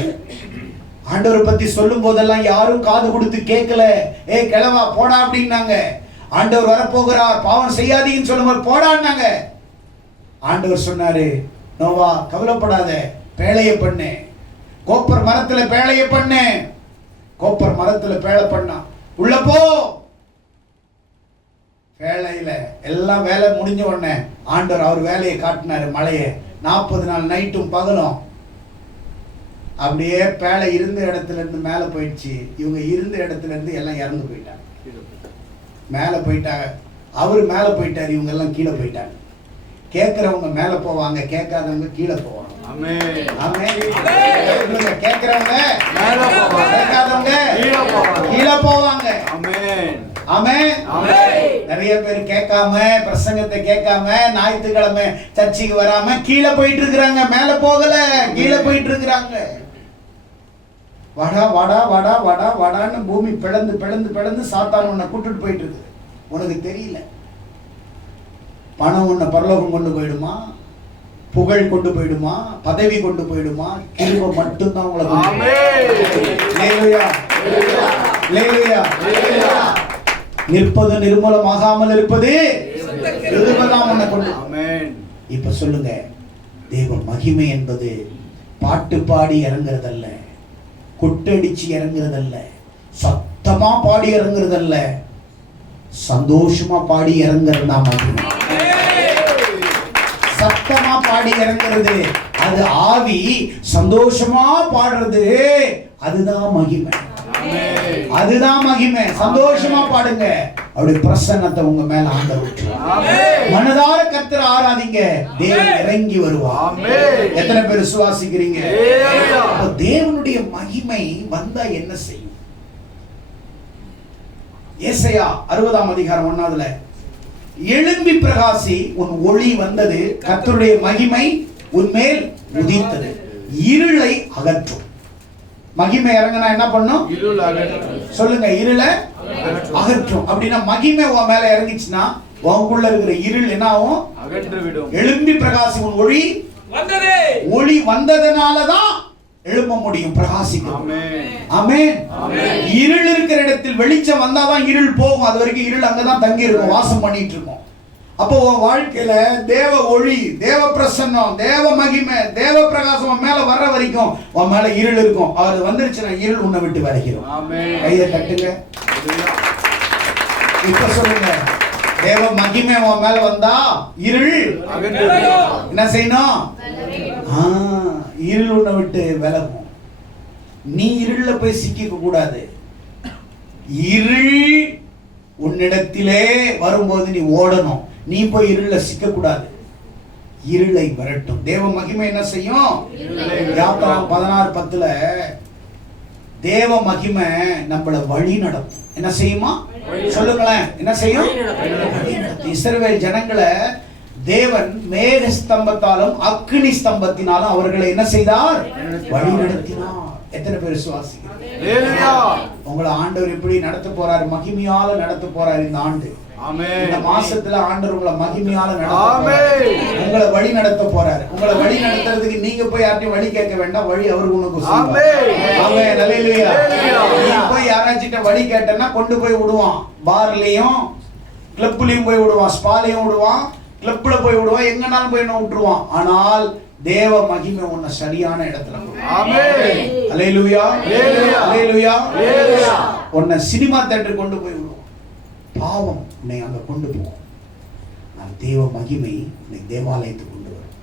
ஆண்டவரை பத்தி சொல்லும் போதெல்லாம் யாரும் காது கொடுத்து கேட்கல. கிழவா போடா அப்படின்னாங்க. ஆண்டவர் வரப்போகிறார், பாவம் செய்யாதீங்கன்னு சொல்லும்போது போடான்னாங்க. ஆண்டவர் சொன்னாரு, நோவா கவலைப்படாத, பேழைய பண்ணு, கோப்பர் மரத்துல பேழைய பண்ணு. கோப்பர் மரத்துல பேழை பண்ணா, உள்ள போ. வேலையில எல்லாம் வேலை முடிஞ்ச உடனே ஆண்டவர் அவர் வேலையை காட்டினாரு. மலையை 40 நாள் நைட்டும் பகலும் அப்படியே பேழை இருந்த இடத்துல இருந்து மேல போயிடுச்சு. இவங்க இருந்த இடத்துல இருந்து எல்லாம் இறந்து போயிட்டாங்க, மேல போயிட்டாங்க. அவரு மேல போயிட்டாரு, இவங்க எல்லாம் கீழே போயிட்டாங்க. கேட்கிறவங்க மேல போவாங்க, கேட்காதவங்க கீழே போவாங்க. கேட்கிறவங்க கேட்காதவங்க கீழே போவாங்க. ஆமென். நிறைய பேர் கேட்காம, பிரசங்கத்தை கேட்காம, ஞாயிற்றுக்கிழமை சர்ச்சைக்கு வராம கீழே போயிட்டு இருக்கிறாங்க, மேல போகல, கீழே போயிட்டு இருக்கிறாங்க. வடா வடா வடா வடா வடான்னு பூமி பிளந்து பிளந்து பிளந்து சாத்தான் உன்னை கூட்டிட்டு போயிட்டு இருக்கு. உனக்கு தெரியல. பணம் உன்னை பரலோகம் கொண்டு போயிடுமா, புகழ் கொண்டு போயிடுமா, பதவி கொண்டு போயிடுமா, கிருபை மட்டும்தான் உங்களுக்கு. ஹல்லேலூயா. ஹல்லேலூயா. நிற்பது நிர்மூலமாகாமல் இருப்பது கிருபைதான் உன்னை கொண்டு. இப்ப சொல்லுங்க, தேவ மகிமை என்பது பாட்டு பாடி இறங்குறதல்ல, கொட்டடிச்சு இறங்குறதல்ல, சத்தமா பாடி இறங்குறதல்ல, சந்தோஷமா பாடி இறங்குறதா மகிமை. சத்தமா பாடி இறங்குறது அது ஆவி, சந்தோஷமா பாடுறது அதுதான் மகிமை. அதுதான் மகிமை. சந்தோஷமா பாடுங்க, அவருடைய பிரசன்னத்தை உங்க மேல ஆண்டவர் மனதார கர்த்தரை ஆராதிங்க, தேவன் இறங்கி வருவார். எத்தனை பேர் விசுவாசிக்கிறீங்க? தேவனுடைய மகிமை வந்தா என்ன செய்யும்? ஏசாயா 60ஆம் அதிகாரம் 1ஆவதுல, எழும்பி பிரகாசி, உன் ஒளி வந்தது, கர்த்தருடைய மகிமை உன்மேல் உதித்தது, இருளை அகற்றும். மகிமை இறங்கினா என்ன பண்ணும்? சொல்லுங்க, இருளை அகற்றும். அப்படின்னா மகிமை உன் மேல இறங்கிச்சுன்னா உனக்குள்ள இருக்கிற இருள் என்ன ஆகும்? அகற்றுவிடும். எழும்பி பிரகாசி, உன் ஒளி வந்தது. ஒளி வந்ததனாலதான் எழும்ப முடியும், பிரகாசிக்கும். ஆமென். இருள் இருக்கிற இடத்தில் வெளிச்சம் வந்தாதான் இருள் போகும். அது வரைக்கும் இருள் அங்கதான் தங்கி இருக்கும், வாசம் பண்ணிட்டு இருக்கும். அப்போ உன் வாழ்க்கையில தேவ ஒளி, தேவ பிரசன்னம், தேவ மகிமை, தேவ பிரகாசம் மேல வர்ற வரைக்கும் உன் மேல இருள் இருக்கும். அது வந்துருச்சுன்னா இருள் உன்னை விட்டு விலகிடும். கையை தட்டுங்க. இப்ப சொல்லுங்க, தேவ மகிமை உன் மேல வந்தா இருள் என்ன செய்யணும்? இருள் உன்னை விட்டு விலகும். நீ இருள்ல போய் சிக்கிக்க கூடாது. இருள் உன்னிடத்திலே வரும்போது நீ ஓடணும். நீ போய் இருள்ல சிக்க கூடாது. இருளை விரட்டும். தேவ மகிமை என்ன செய்யும்? யாத்திராகமம் 16:10 தேவ மகிமை நம்மளை வழி நடத்தும். என்ன செய்யுமா? சொல்லுங்களேன். என்ன செய்யும்? இஸ்ரவேல் ஜனங்களை தேவன் மேக ஸ்தம்பத்தாலும் அக்கினி ஸ்தம்பத்தினாலும் அவர்களை என்ன செய்தார்? வழி நடத்தினார். எத்தனை பேர் விசுவாசிக்கிறீங்க? உங்களை ஆண்டவர் எப்படி நடத்த போறாரு? மகிமையால நடத்த போறாரு. இந்த ஆண்டு இந்த மாசத்துல ஆண்டவர் உங்களை மகிமையால உங்களை வழி நடத்த போறாரு. உங்களை வழி நடத்துறதுக்கு நீங்க போய் யார்ட்டையும் வழி கேட்க வேண்டாம். வழி அவர் உனக்கு போய் யாராச்சும் வழி கேட்டனா கொண்டு போய் விடுவான். பார்லயும் கிளப்லயும் போய் விடுவான், ஸ்பாலையும் விடுவான், கிளப்ல போய் விடுவான், எங்கனாலும் போய் விட்டுருவான். ஆனால் தேவ மகிமை உன்னை சரியான இடத்துல உன்னை சினிமா தியேட்டர் கொண்டு போய் விடுவோம். பாவம் உன்னை அங்க கொண்டு போவோம். நான் தேவ மகிமை உன்னை தேவாலயத்துக்கு கொண்டு வரும்.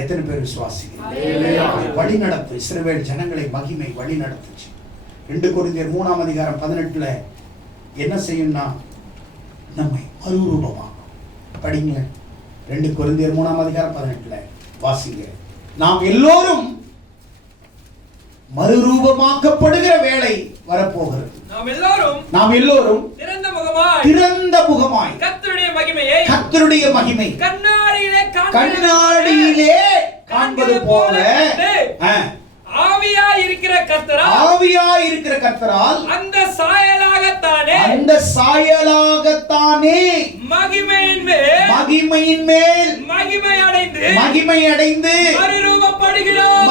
எத்தனை பேர் விசுவாசிக்கிறீங்க? வழி நடத்து. இஸ்ரவேல் ஜனங்களை மகிமை வழி நடத்துச்சு. 2 கொரிந்தியர் 3:18 என்ன செய்யும்னா நம்மை மறுரூபமாகும். படிங்க 2 கொரிந்தியர் 3:18 வாசிங்க. நாம் எல்லோரும் மறுரூபமாக்கப்படுகிற வேளை வரப்போகிறது. நாம் எல்லோரும் திறந்த முகமாய் கர்த்தருடைய மகிமை கண்ணாடியிலே காண்பது போல ஆவியாய் இருக்கிற கர்த்தரால் அந்த சாயலாகத்தானே மகிமையின் மேல் மகிமை அடைந்து மறுரூபப்படுகிறோம்.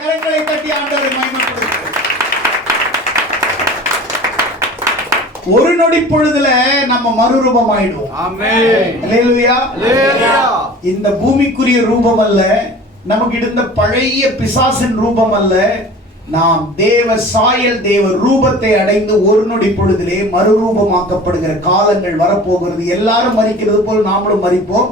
கரங்களை தட்டி ஆண்டவரை மகிமைப்படுத்துகிறோம். ஒரு நொடி பொழுதுல நம்ம மறுரூபம் ஆயிடுவோம். ஆமென். அல்லேலூயா. இந்த பூமிக்குரிய ரூபம் அல்ல, நமக்கு இருந்த பழைய பிசாசின் ரூபம் அல்ல. நாம் தேவ சாயல் தேவ ரூபத்தை அடைந்து ஒரு நொடி பொழுதிலே மறுரூபமாக்கப்படுகிற காலங்கள் வரப்போகிறது. எல்லாரும் மரிக்கிறது போல் நாமளும் மரிப்போம்.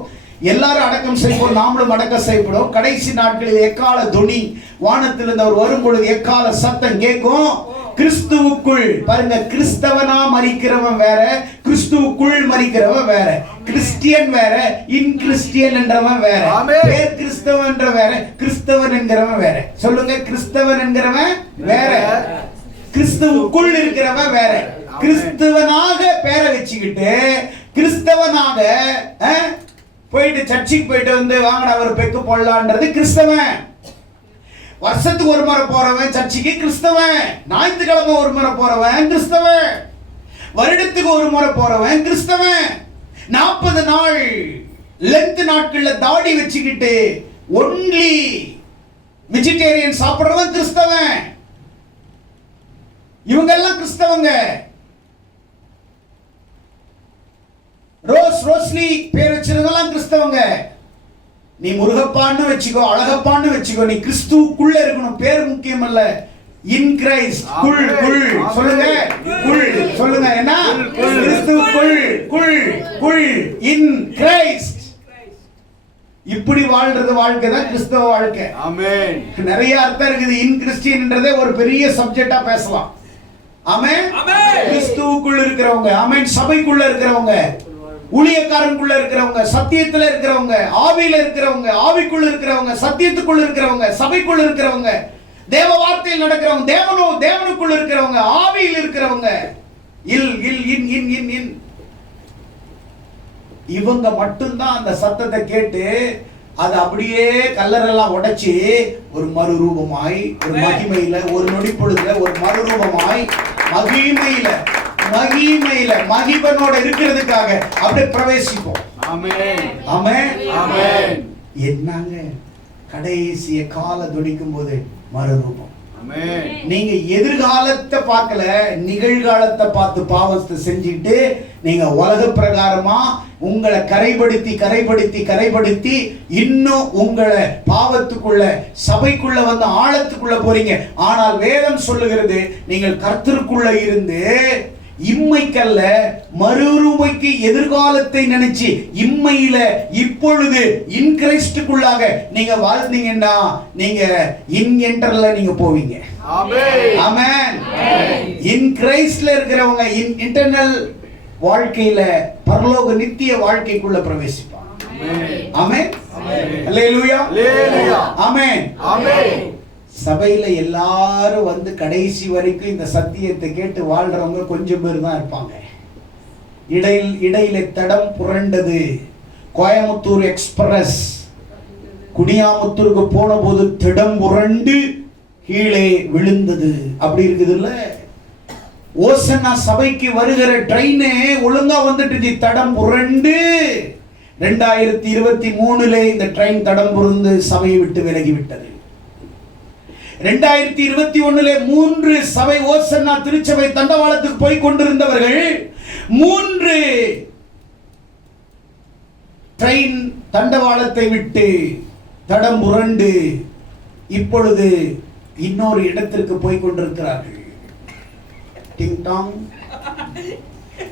எல்லாரும் அடக்கம் செய்வோம், நாமளும் அடக்கம் செய்யப்படும். கடைசி நாட்களில் எக்கால துணி வானத்திலிருந்து அவர் வரும் பொழுது எக்கால சத்தம் கேட்கும். கிறிஸ்துவுக்குள் பாருங்க, கிறிஸ்தவனா மரிக்கிறவன் வேற, கிறிஸ்துவுக்குள் மரிக்கிறவன் வேற. கிறிஸ்டியன் வேற, இன் கிறிஸ்டியன் என்றவன் வேற. பேர் கிறிஸ்தவன் என்ற வேற, கிறிஸ்தவன் என்கிறவன் வேற. சொல்லுங்க, கிறிஸ்தவன் என்கிறவன் வேற, கிறிஸ்துவுக்குள் இருக்கிறவன் வேற. கிறிஸ்தவனாக பேரை வச்சுக்கிட்டு கிறிஸ்தவனாக போயிட்டு சர்ச்சுக்கு போயிட்டு வந்து வாங்கின ஒரு பெக்கு போடலான்றது கிறிஸ்தவன். வருஷத்துக்கு ஒரு முறை போறவன் சர்ச்சுக்கு கிறிஸ்தவன். ஞாயிற்றுக்கிழமை ஒரு முறை போறவன் கிறிஸ்தவன். வருடத்துக்கு ஒரு முறை போறவன் கிறிஸ்தவன். 40 நாள் லென்த் நாட்கள்ல தாடி வச்சுக்கிட்டு ஒன்லி வெஜிடேரியன் சாப்பிடுறவன் கிறிஸ்தவன். இவங்க எல்லாம் கிறிஸ்தவங்க. ரோஸ்லி பேர் வச்சிருந்தெல்லாம் கிறிஸ்தவங்க. நீ முருகப்பான்னு வச்சுக்கோ, அழகப்பான்னு வச்சுக்கோ, நீ கிறிஸ்துவுக்குள்ள இருக்கணும். பேர் முக்கியம் அல்ல. இன் கிரைஸ்ட் குள் குள் சொல்லுங்க, குள் சொல்லுங்க. என்ன? கிறிஸ்துவுக்குள் குள் குள் இன் கிரைஸ்ட். இப்படி வாழ்றது வாழ்க்கை தான் கிறிஸ்தவ வாழ்க்கை. ஆமென். நிறைய அர்த்தம் இருக்குது. இன் கிறிஸ்டியன்ன்றதே ஒரு பெரிய சப்ஜெக்டா பேசலாம். ஆமென். கிறிஸ்துவுக்குள்ள இருக்கிறவங்க, ஆமென், சபைக்குள்ள இருக்கிறவங்க, ஊழியக்காரனுக்குள்ள இருக்கிறவங்க, சத்தியத்துல இருக்கிறவங்க, ஆவியில இருக்கிறவங்க, ஆவிக்குள்ள இருக்கிறவங்க, சத்தியத்துக்குள்ள இருக்கிறவங்க, சபைக்குள்ள இருக்கிறவங்க, தேவ வார்த்தையில் நடக்கிறவங்க, தேவனுக்குள்ள இருக்கிறவங்க, ஆவியில் இருக்கிறவங்க, இன் இவங்க மட்டும்தான் அந்த சத்தத்தை கேட்டு அது அப்படியே கல்லறெல்லாம் உடைச்சு ஒரு மறுரூபமாய், ஒரு மகிமையில, ஒரு நொடி பொழுதுல ஒரு மறுரூபமாய் மகிமையில மகிபனோட இருக்கிறதுக்காக அப்படியே பிரவேசிப்போம். ஆமென். ஆமென். ஆமென். என்னங்க கடைசிய கால துடிக்கும் போது மறுரூபம். ஆமென். நீங்க எதிர்காலத்தை பார்க்கல, நிகழ்காலத்தை பார்த்து பாவத்தை செஞ்சுட்டு நீங்க உலக பிரகாரமா உங்களை கரைப்படுத்தி இன்னும் உங்களை பாவத்துக்குள்ள, சபைக்குள்ள வந்து ஆழத்துக்குள்ள போறீங்க. ஆனால் வேதம் சொல்லுகிறது, நீங்கள் கர்த்தருக்குள்ள இருந்து இம்மைக்கல்ல மறுரூபைக்கு எதிர்காலத்தை நினைச்சு இம்மையில இப்பொழுது இன் கிறிஸ்டுக்குள்ளாக நீங்க வாழ்ந்தீங்கன்னா நீங்க இன் என்டர்ல நீங்க போவீங்க. ஆமென். ஆமென். இன் கிறிஸ்ட்ல இருக்கிறவங்க இன் இன்டர்னல் வாழ்க்கையில பரலோக நித்திய வாழ்க்கைக்குள்ள பிரவேசிப்பாங்க. ஆமென். அல்லேலூயா. அல்லேலூயா. ஆமென். ஆமென். சபையில எல்லாரும் வந்து கடைசி வரைக்கும் இந்த சத்தியத்தை கேட்டு வாழ்றவங்க கொஞ்சம் பேர் தான் இருப்பாங்க. இடையில தடம் புரண்டது. கோயமுத்தூர் எக்ஸ்பிரஸ் குடியாமுத்தூருக்கு போன போது திடம் புரண்டு கீழே விழுந்தது. அப்படி இருக்குது இல்ல? ஓசன்னா சபைக்கு வருகிற ட்ரெயின் ஒழுங்கா வந்துட்டு தடம் புரண்டு 2023 இந்த ட்ரெயின் தடம் புரண்டு சபையை விட்டு விலகி விட்டது. 2021 3 சபை ஓசன்னா திருச்சபை தண்டவாளத்துக்கு போய் கொண்டிருந்தவர்கள் 3 ட்ரெயின் தண்டவாளத்தை விட்டு தடம் புரண்டு இப்பொழுது இன்னொரு இடத்திற்கு போய் கொண்டிருக்கிறார்கள். டிங் டாங்.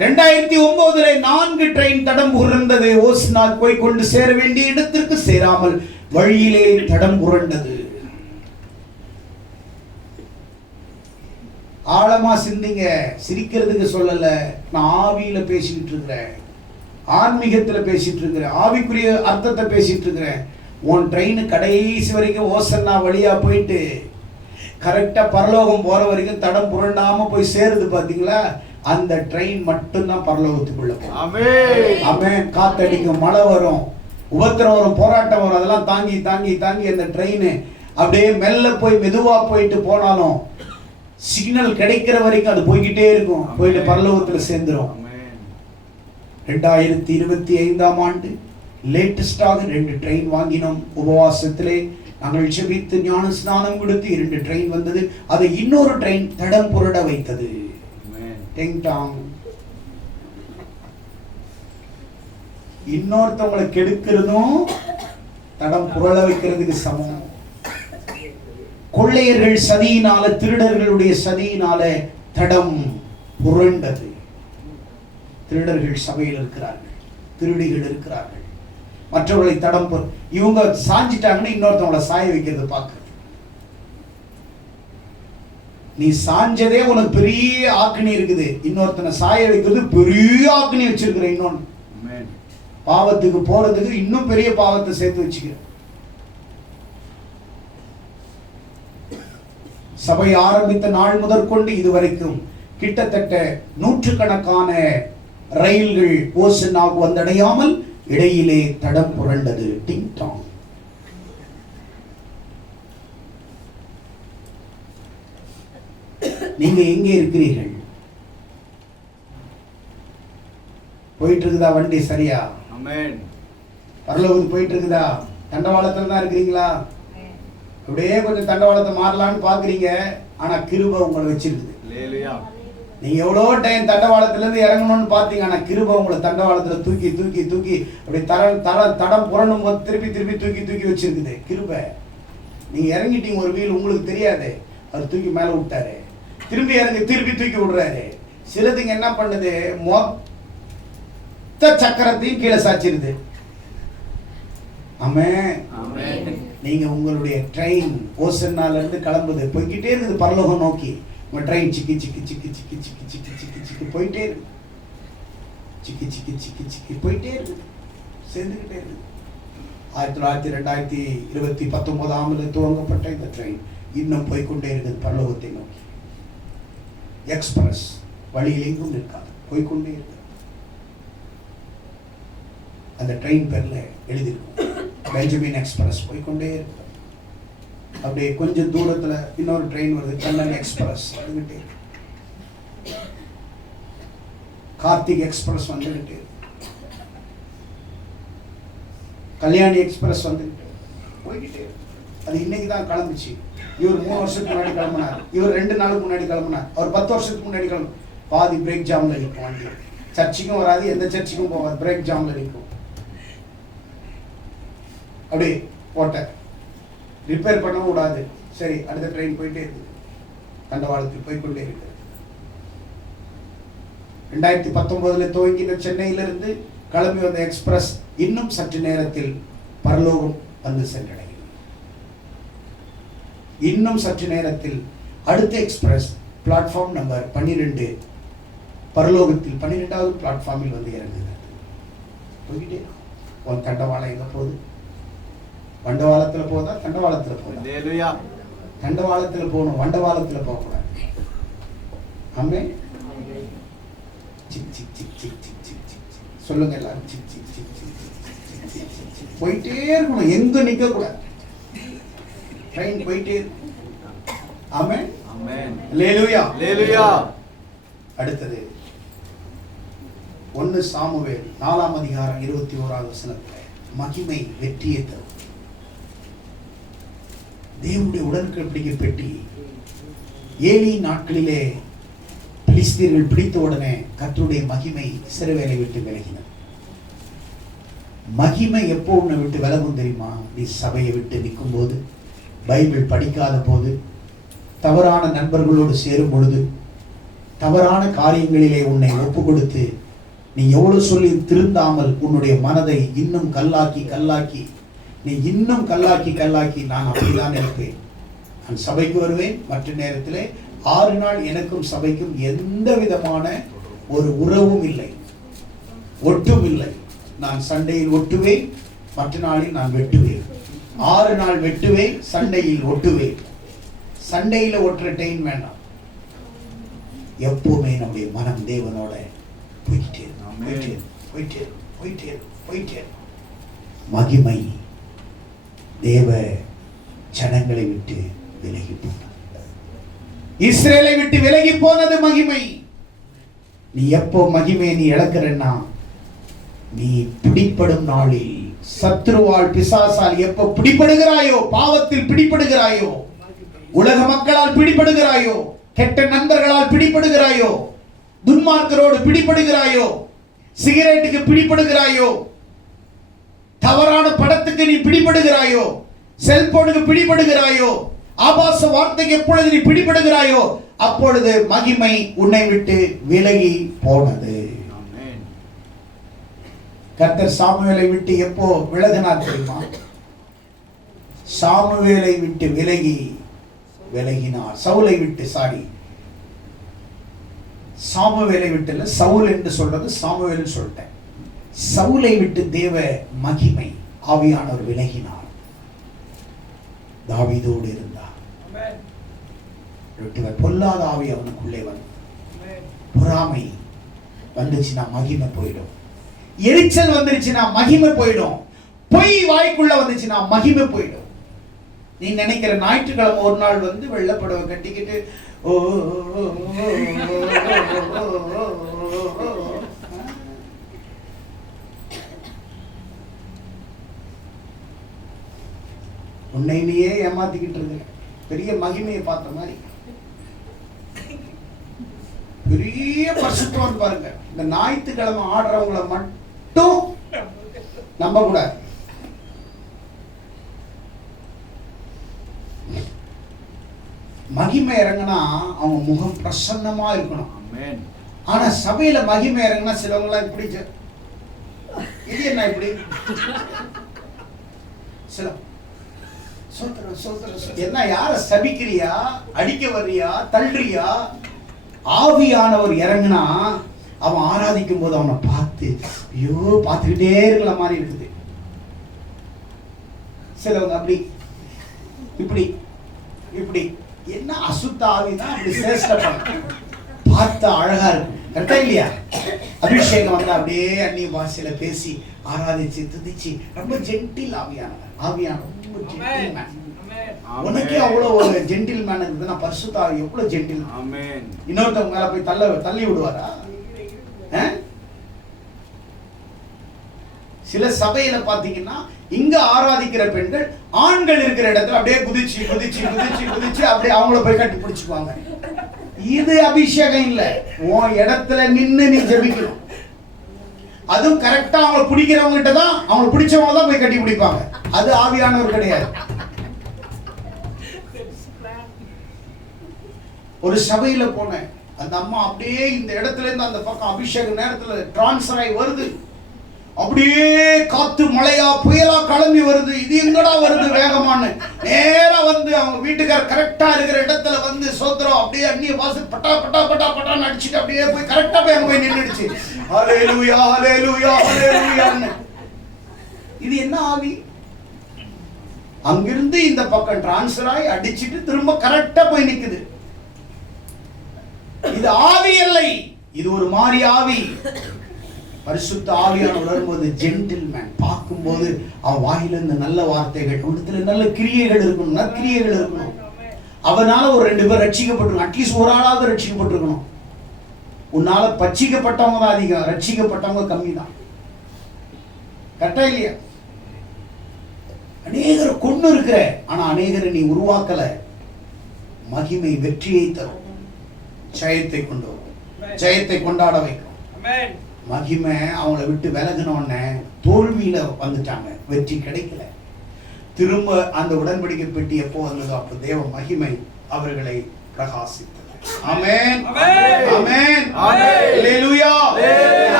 2009 4 ட்ரெயின் தடம் புரண்டது. ஓஸ்னா போய் கொண்டு சேர வேண்டிய இடத்திற்கு சேராமல் வழியிலே தடம் புரண்டது. ஆழமா சிந்திங்க. சிரிக்கிறதுக்கு சொல்லல, நான் ஆவியில பேசிட்டு இருக்கிறேன், ஆன்மீகத்துல பேசிட்டு இருக்கிறேன், ஆவிக்குரிய அர்த்தத்தை பேசிட்டு இருக்கிறேன். உன் ட்ரெயின் கடைசி வரைக்கும் ஓசன்னா வழியா போயிட்டு கரெக்டா பரலோகம் போற வரைக்கும் தடம் புரண்டாம போய் சேருது பாத்தீங்களா? அந்த ட்ரெயின் மட்டும்தான் பரலோகத்துக்குள்ள போகும். ஆமென். ஆமென். காத்தடிக்கும், மழை வரும், உபத்திரம் வரும், போராட்டம் வரும், அதெல்லாம் தாங்கி தாங்கி தாங்கி அந்த ட்ரெயின் அப்படியே மெல்ல போய் மெதுவா போயிட்டு போனாலும் சிக்னல் கிடைக்கிற வரைக்கும் அது போய்கிட்டே இருக்கும். போயிட்டு பரலோகத்துல சேர்ந்துரும். 2025 ஆண்டு லேட்டஸ்டாக 2 ட்ரெயின் வாங்கினோம். உபவாசத்திலே நாங்கள் ஜெபித்து ஞான ஸ்நானம் கொடுத்து 2 ட்ரெயின் வந்தது. அதை இன்னொரு ட்ரெயின் தடம் புரட வைத்தது. டிங் டாங். இன்னொருத்தவங்களை கெடுக்கிறதும் தடம் புரள வைக்கிறதுக்கு சமம். கொள்ளையர்கள் சதியினால, திருடர்களுடைய சதியினால தடம் புரண்டது. திருடர்கள் சபையில் இருக்கிறார்கள், திருடிகள் இருக்கிறார்கள், மற்றவர்களை தடம் இவங்க சாஞ்சிட்டாங்கன்னு இன்னொருத்தவங்களை சாய வைக்கிறது பார்க்க. நீ சாஞ்சதே உனக்கு பெரிய ஆக்கினி இருக்குது, இன்னொருத்தனை சாய வைக்கிறது பெரிய ஆக்கினி வச்சிருக்கிற. இன்னொன்னு பாவத்துக்கு போறதுக்கு இன்னும் பெரிய பாவத்தை சேர்த்து வச்சுக்கிற. சபை ஆரம்பித்த நாள் முதற்கொண்டு இதுவரைக்கும் கிட்டத்தட்ட 100கணக்கான ரயில்கள் ஓசன்னாவுக்கு வந்தடையாமல் இடையிலே தடம் புரண்டது. டிங் டாங். நீங்க எங்கே இருக்கிறீர்கள்? போயிட்டு இருக்குதா வண்டி சரியா? ஆமென். பரலோகத்துக்கு போயிட்டு இருக்குதா? தண்டவாளத்துல தான் இருக்கிறீங்களா? அப்படியே கொஞ்சம் தண்டவாளத்தை மாறலான்னு பாக்குறீங்க, ஆனா கிருபை உங்களை வச்சிருக்குது. அல்லேலூயா. நீங்க எவ்வளோ டைம் தண்டவாளத்துல இருந்து இறங்கணும்னு பாத்தீங்க, ஆனா கிருபை உங்களை தண்டவாளத்துல தூக்கி தூக்கி தூக்கி அப்படி தடம் புரணும் போது திருப்பி திருப்பி தூக்கி தூக்கி வச்சிருக்குது கிருபை. நீங்க இறங்கிட்டீங்க, ஒரு வீல் உங்களுக்கு தெரியாது, அவர் தூக்கி மேல விட்டாரு, திரும்பி இறங்கி திருப்பி தூக்கி விடுறாரு. சிலதுங்க என்ன பண்ணுது, மொத்த சக்கரத்தையும் கீழே சாச்சிருது. ஆமென். நீங்க உங்களுடைய ட்ரெயின் ஓசன்னால இருந்து கிளம்புது, போய்கிட்டே இருக்குது பரலோகம் நோக்கி. உங்க ட்ரெயின் சிக்கி சிக்கி சிக்கி சிக்கி சிக்கி சிக்கி சிக்கி சிக்கி போயிட்டே இருக்கு, சிக்கி சிக்கி சிக்கி சிக்கி போயிட்டே இருக்குது, சேர்ந்துகிட்டே இருக்கு. 2019 துவங்கப்பட்ட இந்த ட்ரெயின் இன்னும் போய்கொண்டே இருக்குது பரலோகத்தை நோக்கி. எக்ஸ்பிரஸ் வழியில் எங்கும் இருக்காது, போய்கொண்டே இருக்கு. அந்த ட்ரெயின் பேர்ல எழுதியிருக்கும் பெஞ்சமின் எக்ஸ்பிரஸ். போய்கொண்டே இருக்கு. அப்படியே கொஞ்சம் தூரத்துல இன்னொரு ட்ரெயின் வருது, கண்ணன் எக்ஸ்பிரஸ் வந்துகிட்டே இருக்கு, கார்த்திக் எக்ஸ்பிரஸ் வந்துகிட்டே இருக்கு, கல்யாணி எக்ஸ்பிரஸ் வந்துகிட்டு போய்கிட்டே இருக்கு. அது இன்னைக்கு தான் கிளம்பிச்சு. இவர் 3 வருஷத்துக்கு முன்னாடி கிளம்பினார், இவர் 2 நாளுக்கு முன்னாடி கிளம்பினார், அவர் 10 வருஷத்துக்கு முன்னாடி கிளம்பு. பாதி பிரேக் ஜாம்ல நிற்கும் வண்டி, சர்ச்சுக்கும் வராது, எந்த சர்ச்சுக்கும் போகாது, பிரேக் ஜாம்ல நிற்கும். அப்படியே போட்ட ரிப்பேர் பண்ண கூடாது. சரி, அடுத்த ட்ரெயின் போயிட்டே இருக்கு, தண்டவாளத்துக்கு போய்கொண்டே இருக்கு. 2019 துவங்கின சென்னையிலிருந்து கிளம்பி வந்த எக்ஸ்பிரஸ் இன்னும் சற்று நேரத்தில் பரலோகம் வந்து சென்றடையும். இன்னும் சற்று நேரத்தில் அடுத்த எக்ஸ்பிரஸ் பிளாட்ஃபார்ம் நம்பர் 12 பரலோகத்தில் 12வது பிளாட்ஃபார்மில் வந்து இறங்குகிறது. போய்கிட்டே உன் தண்டவாளம் எங்க போகுது? வண்டவாளத்துல போதா தண்டவாளத்துல போதா? தண்டவாளத்துல போகணும், வண்டவாளத்துல போகக்கூடாது. ஆமென். சிக் சிக் சிக் சிக் சிக் சிக் சிக் சொல்லுங்க எல்லாரும். சிக் சிக் சிக் சிக் சிக் போயிட்டே இருக்கணும், எங்க நிக்க கூடாது. ட்ரெயின் போயிட்டே இருக்கும். ஆமென். ஆமென். அல்லேலூயா. அல்லேலூயா. அடுத்தது 1 சாமுவேல் 4ஆம் அதிகாரம் 21வது வசனத்துல மகிமை வெற்றியை தரும். தேவனுடைய உடன்படிக்கை பெட்டி ஏலி நாட்களிலே பிலிஸ்தீர்கள் பிடித்த உடனே கர்த்தருடைய மகிமை இஸ்ரவேலை விட்டு விலகினர். மகிமை எப்போ உன்னை விட்டு விலகும் தெரியுமா? நீ சபையை விட்டு நிற்கும் போது, பைபிள் படிக்காத போது, தவறான நண்பர்களோடு சேரும் பொழுது, தவறான காரியங்களிலே உன்னை ஒப்பு கொடுத்து, நீ எவ்வளவு சொல்லி திருந்தாமல் உன்னுடைய மனதை இன்னும் கல்லாக்கி நீ இன்னும் கல்லாக்கி நான் அப்படிதான் இருப்பேன். நான் சபைக்கு வருவேன், மற்ற நேரத்திலே 6 நாள் எனக்கும் சபைக்கும் எந்த விதமான ஒரு உறவும் இல்லை, ஒட்டும் இல்லை. நான் சண்டையில் ஒட்டுவேன், மற்ற நாளில் நான் வெட்டுவேன். 6 நாள் வெட்டுவேன், சண்டையில் ஒட்டுவேன். சண்டையில ஒட்டுற டைம் வேண்டாம். எப்பவுமே நம்முடைய மனம் தேவனோட போயிட்டே. மகிமை தேவ ஜனங்களை விட்டு விலகி போனது. இஸ்ரேலை விட்டு விலகி போனது மகிமை. நீ எப்போ மகிமையை நீ இழக்கிறன்னா, நீ பிடிப்படும் நாளில், சத்ருவால் பிசாசால் எப்போ பிடிபடுகிறாயோ, பாவத்தில் பிடிபடுகிறாயோ, உலக மக்களால் பிடிபடுகிறாயோ, கெட்ட நண்பர்களால் பிடிபடுகிறாயோ, துன்மார்க்கரோடு பிடிபடுகிறாயோ, சிகரெட்டுக்கு பிடிபடுகிறாயோ, தவறான படத்துக்கு நீ பிடிபடுகிறாயோ, செல்போனுக்கு பிடிபடுகிறாயோ, ஆபாச வார்த்தைக்கு எப்பொழுது நீ பிடிபடுகிறாயோ, அப்பொழுது மகிமை உன்னை விட்டு விலகி போனது. கர்த்தர் சாமுவேலை விட்டு எப்போ விலகினார் தெரியுமா? சாமுவேலை விட்டு விலகினார். சவுலை விட்டு சாமுவேலை விட்டு இல்ல, சவுல் என்று சொல்றது சாமுவேல் சொல்லிட்டேன். சவுலை விட்டு தேவ மகிமை ஆவியானவர் விலகினார். தாவீதோடு இருந்தார். பொல்லாத ஆவி அவனுக்குள்ளே வந்து, பொறாமை வந்துச்சுன்னா மகிமை போயிடும். எரிச்சல் வந்துருச்சுன்னா மகிமை போயிடும். பொய் வாய்க்குள்ள வந்துச்சுன்னா மகிமை போயிடும். நீ நினைக்கிற ஞாயிற்றுக்கிழமை ஒரு நாள் வந்து வெள்ளப்படவை கட்டிக்கிட்டு உன்னையிலேயே ஏமாத்திக்கிட்டு இருக்க பெரிய மகிமையை பார்த்த மாதிரி பெரிய பரிசுத்தம் பாருங்க. இந்த ஞாயிற்றுக்கிழமை ஆடுறவங்களை மட்டும் நம்ப கூடாது. மகிமை இறங்கினா அவங்க முகம் பிரசன்னமா இருக்கணும். ஆனா சபையில மகிமை இறங்கினா சிலவங்க எல்லாம் இப்படி, இது என்ன இப்படி, சில என்ன, யார சபிக்கிறியா, அடிக்க வர்றியா, தள்ளுறியா? ஆவியானவர் இறங்கினா அவன் ஆராதிக்கும் போது அவனை பார்த்து ஐயோ பார்த்துக்கிட்டே இருக்கிற மாதிரி இருக்குது. சிலவங்க அப்படி இப்படி இப்படி, என்ன அசுத்த ஆவிதான் அப்படி சேஷ்ட பார்த்தா அழகா இருக்கும். கரெக்டா இல்லையா? அபிஷேகம் வந்தா அப்படியே அந்நிய பாஷையில பேசி ஆராதிச்சு துதிச்சு ரொம்ப ஜென்டில் ஆவியானவர் ரொம்ப ஜென்டில் மேன். உனக்கே அவ்வளவு ஒரு ஜென்டில் மேன் இருக்குதுன்னா பரிசுத்த ஆவி எவ்வளவு ஜென்டில். இன்னொருத்தவங்க மேல போய் தள்ளி விடுவாரா? சில சபையில பாத்தீங்கன்னா இங்க ஆராதிக்கிற பெண்கள் ஆண்கள் இருக்கிற இடத்துல அப்படியே குதிச்சு குதிச்சு குதிச்சு குதிச்சு அப்படியே அவங்கள போய் கட்டி பிடிச்சுக்குவாங்க. இது அபிஷேகம் இல்ல. உன் இடத்துல நின்னு நீ ஜெபிக்கணும். அதுவும் கரெக்டா அவங்க பிடிக்கிறவங்க கிட்ட தான், அவங்க பிடிச்சவங்க தான் போய் கட்டி பிடிப்பாங்க. அது ஆவியானவர் கிடையாது. ஒரு சபையில போனேன், அந்த அம்மா அப்படியே இந்த இடத்துல இருந்து அந்த பக்கம் அபிஷேக நேரத்துல டிரான்ஸ்ஃபர் ஆகி வருது. அப்படியே காத்து மழையா புயலா கிளம்பி வருது. இது எங்கடா வருது வேகமானு நேரா வந்து அவங்க வீட்டுக்கார கரெக்டா இருக்கிற இடத்துல வந்து சோத்திரம் அப்படியே அந்நிய வாசல் பட்டா பட்டா பட்டா பட்டான்னு அடிச்சுட்டு அப்படியே போய் கரெக்டா போய் அங்க போய் நின்னுடுச்சு. ஹல்லேலூயா ஹல்லேலூயா ஹல்லேலூயான்னு. இது என்ன ஆவி? அங்கிருந்து இந்த பக்கம் டிரான்ஸ்ஃபர் ஆகி அடிச்சிட்டு திரும்ப கரெக்டா போய் நிக்குது. இது ஆவி இல்லை, இது ஒரு மாதிரி ஆவி. பரிசுத்த ஆவியானவர் வரும்போது ஜென்டில்மேன், பார்க்கும்போது அவன் வாயிலிருந்து நல்ல வார்த்தைகள், உள்ளத்துல நல்ல கிரியைகள் இருக்கணும், நற்கிரியைகள் இருக்கணும். அவனால ஒரு 2 பேர் ரட்சிக்கப்பட்டிருக்கணும், அட்லீஸ்ட் ஒரு ஆளாவது ரட்சிக்கப்பட்டிருக்கணும். உன்னால பட்சிக்கப்பட்டவங்க தான் அதிகம், ரட்சிக்கப்பட்டவங்க கம்மி தான். கரெக்டா இல்லையா? அநேகரை கொண்டு இருக்கிற, ஆனா அநேகரை நீ உருவாக்கல. மகிமை வெற்றியை தரும், ஜெயத்தை கொண்டு வரும், ஜெயத்தை கொண்டாட வைக்கும். மகிமை அவங்களை விட்டு விலகினோடனே தோல்வியில வந்துட்டாங்க, வெற்றி கிடைக்கல. திரும்ப அந்த உடன்படிக்கை பெட்டி எப்போ வந்ததோ அப்போ தேவ மகிமை அவர்களை பிரகாசித்தது. ஆமென் ஆமென் ஹல்லேலூயா.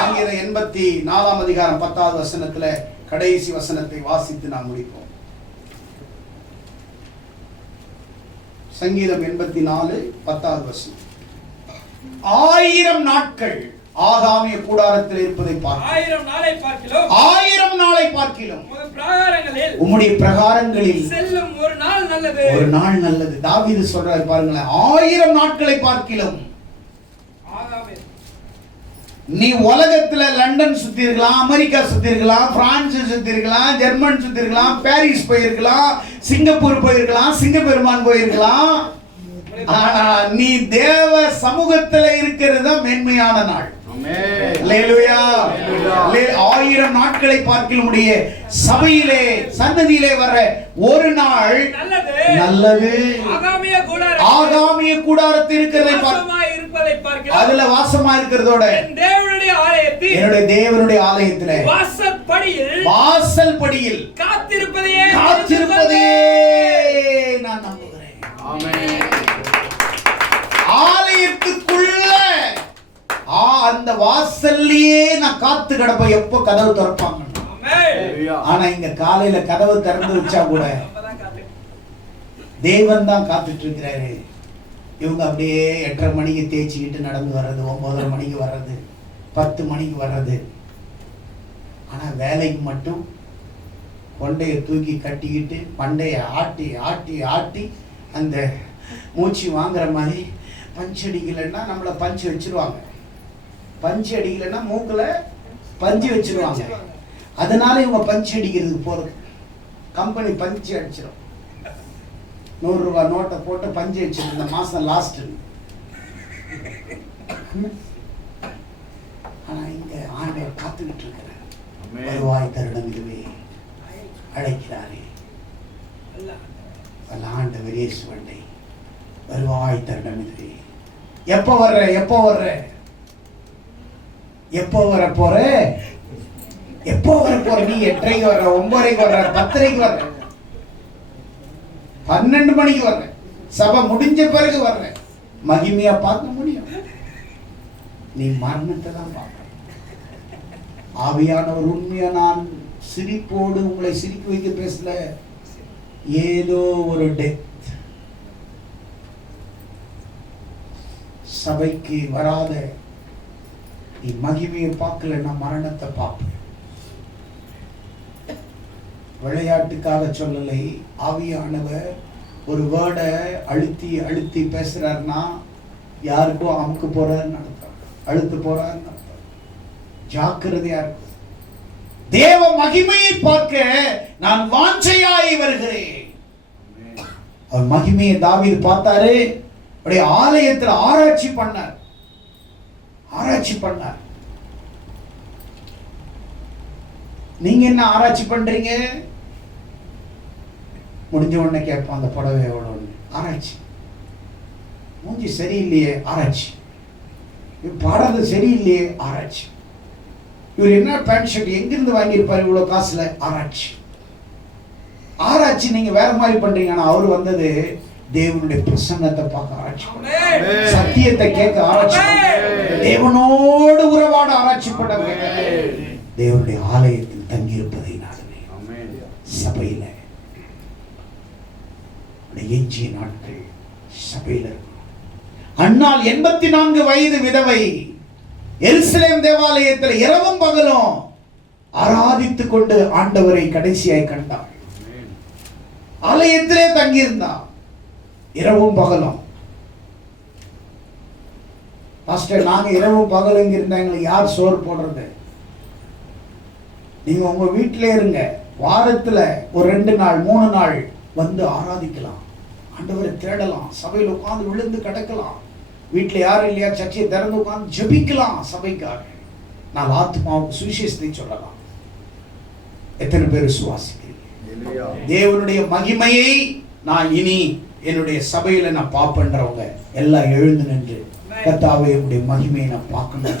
சங்கீதம் 84 அதிகாரம் 10வது வசனத்துல கடைசி வசனத்தை வாசித்து நாம் முடிப்போம். சங்கீதம் 84 10வது வசனம். 1000 நாட்கள் ஆகாமிய கூடாரத்தில் இருப்பதை பார்க்கிறோம். 1000 நாளை பார்க்கிலும் உம்முடைய பிரகாரங்களில் செல்லும் ஒரு நாள் நல்லது. ஒரு நாள் நல்லது. தாவீது சொல்றாரு பாருங்களேன், 1000 நாட்களை பார்க்கிலும். நீ உலகத்துல லண்டன் சுத்தி இருக்கலாம், அமெரிக்கா சுத்தி இருக்கலாம், பிரான்ஸ் சுத்தி இருக்கலாம், ஜெர்மன் சுத்தி இருக்கலாம், பாரிஸ் போயிருக்கலாம், சிங்கப்பூர் போயிருக்கலாம், சிங்கப்பெருமான் போயிருக்கலாம். ஆனா நீ தேவ சமூகத்துல இருக்கிறது தான் மேன்மையான நாள். அல்லேலூயா. 1000 நாட்களை பார்க்கிலும் உடைய சபையிலே சன்னதியிலே வர ஒரு நாள் நல்லது. ஆகாமிய கூடாரத்தில் இருக்கிறதை பார்க்கிறோம், அதுல வாசமா இருக்கிறதோட என்னுடைய தேவனுடைய ஆலயத்திலே வாசல் படியில் காத்திருப்பதே நான் நம்புகிறேன். ஆலயத்துக்குள்ள அந்த வாசல்லையே நான் காத்து கிடப்பேன், எப்போ கதவு திறப்பாங்க. ஆனா இங்க காலையில கதவு திறந்து வச்சா கூட தேவன் தான் காத்துட்டு இருக்கிறாரு. இவங்க அப்படியே 8:30 மணிக்கு தேய்ச்சிக்கிட்டு நடந்து வர்றது, 9:30 மணிக்கு வர்றது, 10 மணிக்கு வர்றது. ஆனா வேலைக்கு மட்டும் கொண்டைய தூக்கி கட்டிக்கிட்டு பண்டைய ஆட்டி ஆட்டி ஆட்டி அந்த மூச்சு வாங்குற மாதிரி பஞ்சு அடிக்கலைன்னா நம்மளை பஞ்சு வச்சிருவாங்க, பஞ்சு அடிக்கலைன்னா மூக்குல பஞ்சு வச்சிருவாங்க. அதனால இவங்க பஞ்சு அடிக்கிறதுக்கு போறது, கம்பெனி பஞ்சு அடிச்சிடும். 100 ரூபாய் நோட்டை போட்டு பஞ்சு வச்சிடும், இந்த மாசம் லாஸ்ட். ஆனா இங்க ஆண்டவர் காத்துக்கிட்டு இருக்கிறார். வருவாய் தருணம் இதுவே அழைக்கிறாரே ஆண்டவர் இயேசுவண்டை, வருவாய் தருணம் இதுவே. எப்போ வர்ற எப்போ வர்ற எப்போ வர போற எப்போ வர போற? நீ 8:30 வர்ற, 9:30 வர்ற, 10:30 வர்ற, 12 மணிக்கு வர்ற, சபை முடிஞ்ச பிறகு வர்ற. மகிமையா பார்க்க முடியும்? நீ மரணத்தை தான் பார்க்க. ஆவியானவர் உண்மையா நான் சிரிப்போடு உங்களை சிரிக்க வைக்க பேசல, ஏதோ ஒரு டெத். சபைக்கு வராத நீ மகிமையை பார்க்கலன்னா மரணத்தை பார்ப்ப. விளையாட்டுக்காக சொல்லலை, ஆவியானவர் ஒரு வேர்டை அழுத்தி அழுத்தி பேசுறாருன்னா யாருக்கும் அமுக்கு போறாருன்னு அர்த்தம், அழுத்து போறாருன்னு அர்த்தம். ஜாக்கிரதையா இருக்கும். தேவ மகிமையை பார்க்க நான் வாஞ்சையாய் வருகிறேன். அவர் மகிமையை தாவீது பார்த்தாரு, அப்படியே ஆலயத்தில் ஆராய்ச்சி பண்ணார், ஆராய்ச்சி பண்ணார். நீங்க என்ன ஆராய்ச்சி பண்றீங்க? முடிஞ்ச உடனே கேட்போம், அந்த புடவை எவ்வளோன்னு. ஆராய்ச்சி. மூஞ்சி சரியில்லையே, ஆராய்ச்சி. பாடுறது சரியில்லையே, ஆராய்ச்சி. இவர் என்ன பேண்ட் ஷர்ட் எங்கிருந்து வாங்கியிருப்பாரு இவ்வளவு காசுல, ஆராய்ச்சி. ஆராய்ச்சி. நீங்க வேற மாதிரி பண்றீங்க. ஆனா அவர் வந்தது தேவனுடைய பிரசன்னத்தை பார்க்க ஆராய்ச்சி பண்ணுங்க. சத்தியத்தை கேட்க ஆராய்ச்சி பண்ணுங்க. தேவனோடு உறவாட ஆராய்ச்சி பண்ணுங்க. தேவனுடைய ஆலயத்தில் தங்கி இருப்பதை நாடுவேன். சபையில எஞ்சிய நாட்கள் சபையில இருக்கும். அன்னாள் 84 வயது விதவை எருசலேம் தேவாலயத்தில் இரவும் பகலும் ஆராதித்துக் கொண்டு ஆண்டவரை கடைசியாய் கண்டாள். ஆலயத்திலே தங்கியிருந்தாள் இரவும் பகலும். பாஸ்டர், நாங்க இரவும் பகலும் இருந்தா எங்களுக்கு யார் சோறு போடுறது? நீங்க உங்க வீட்டிலே இருங்க. வாரத்துல ஒரு 2 நாள் 3 நாள் வந்து ஆராதிக்கலாம், ஆண்டவரை தேடலாம், சபையில் உட்கார்ந்து விழுந்து கிடக்கலாம். வீட்டில் யாரும் இல்லையா, சர்ச்சையை திறந்து உட்கார்ந்து ஜெபிக்கலாம் சபைக்காக. நான் ஆத்மாவுக்கு சுவிசேஷத்தை சொல்லலாம். எத்தனை பேர் விசுவாசிக்கிறீங்க? தேவனுடைய மகிமையை நான் இனி என்னுடைய சபையில நான் பார்ப்பேன்றவங்க எல்லாம் எழுந்து நின்று கர்த்தாவே உடைய மகிமையை நான் பார்க்கணும்.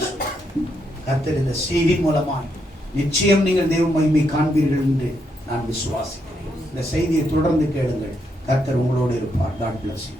கர்த்தர் இந்த செய்தி மூலமாக நிச்சயம் நீங்கள் தேவ மகிமை காண்பீர்கள் என்று நான் விசுவாசிக்கிறேன். இந்த செய்தியை தொடர்ந்து கேளுங்கள். கர்த்தர் உங்களோடு இருப்பார். God bless you.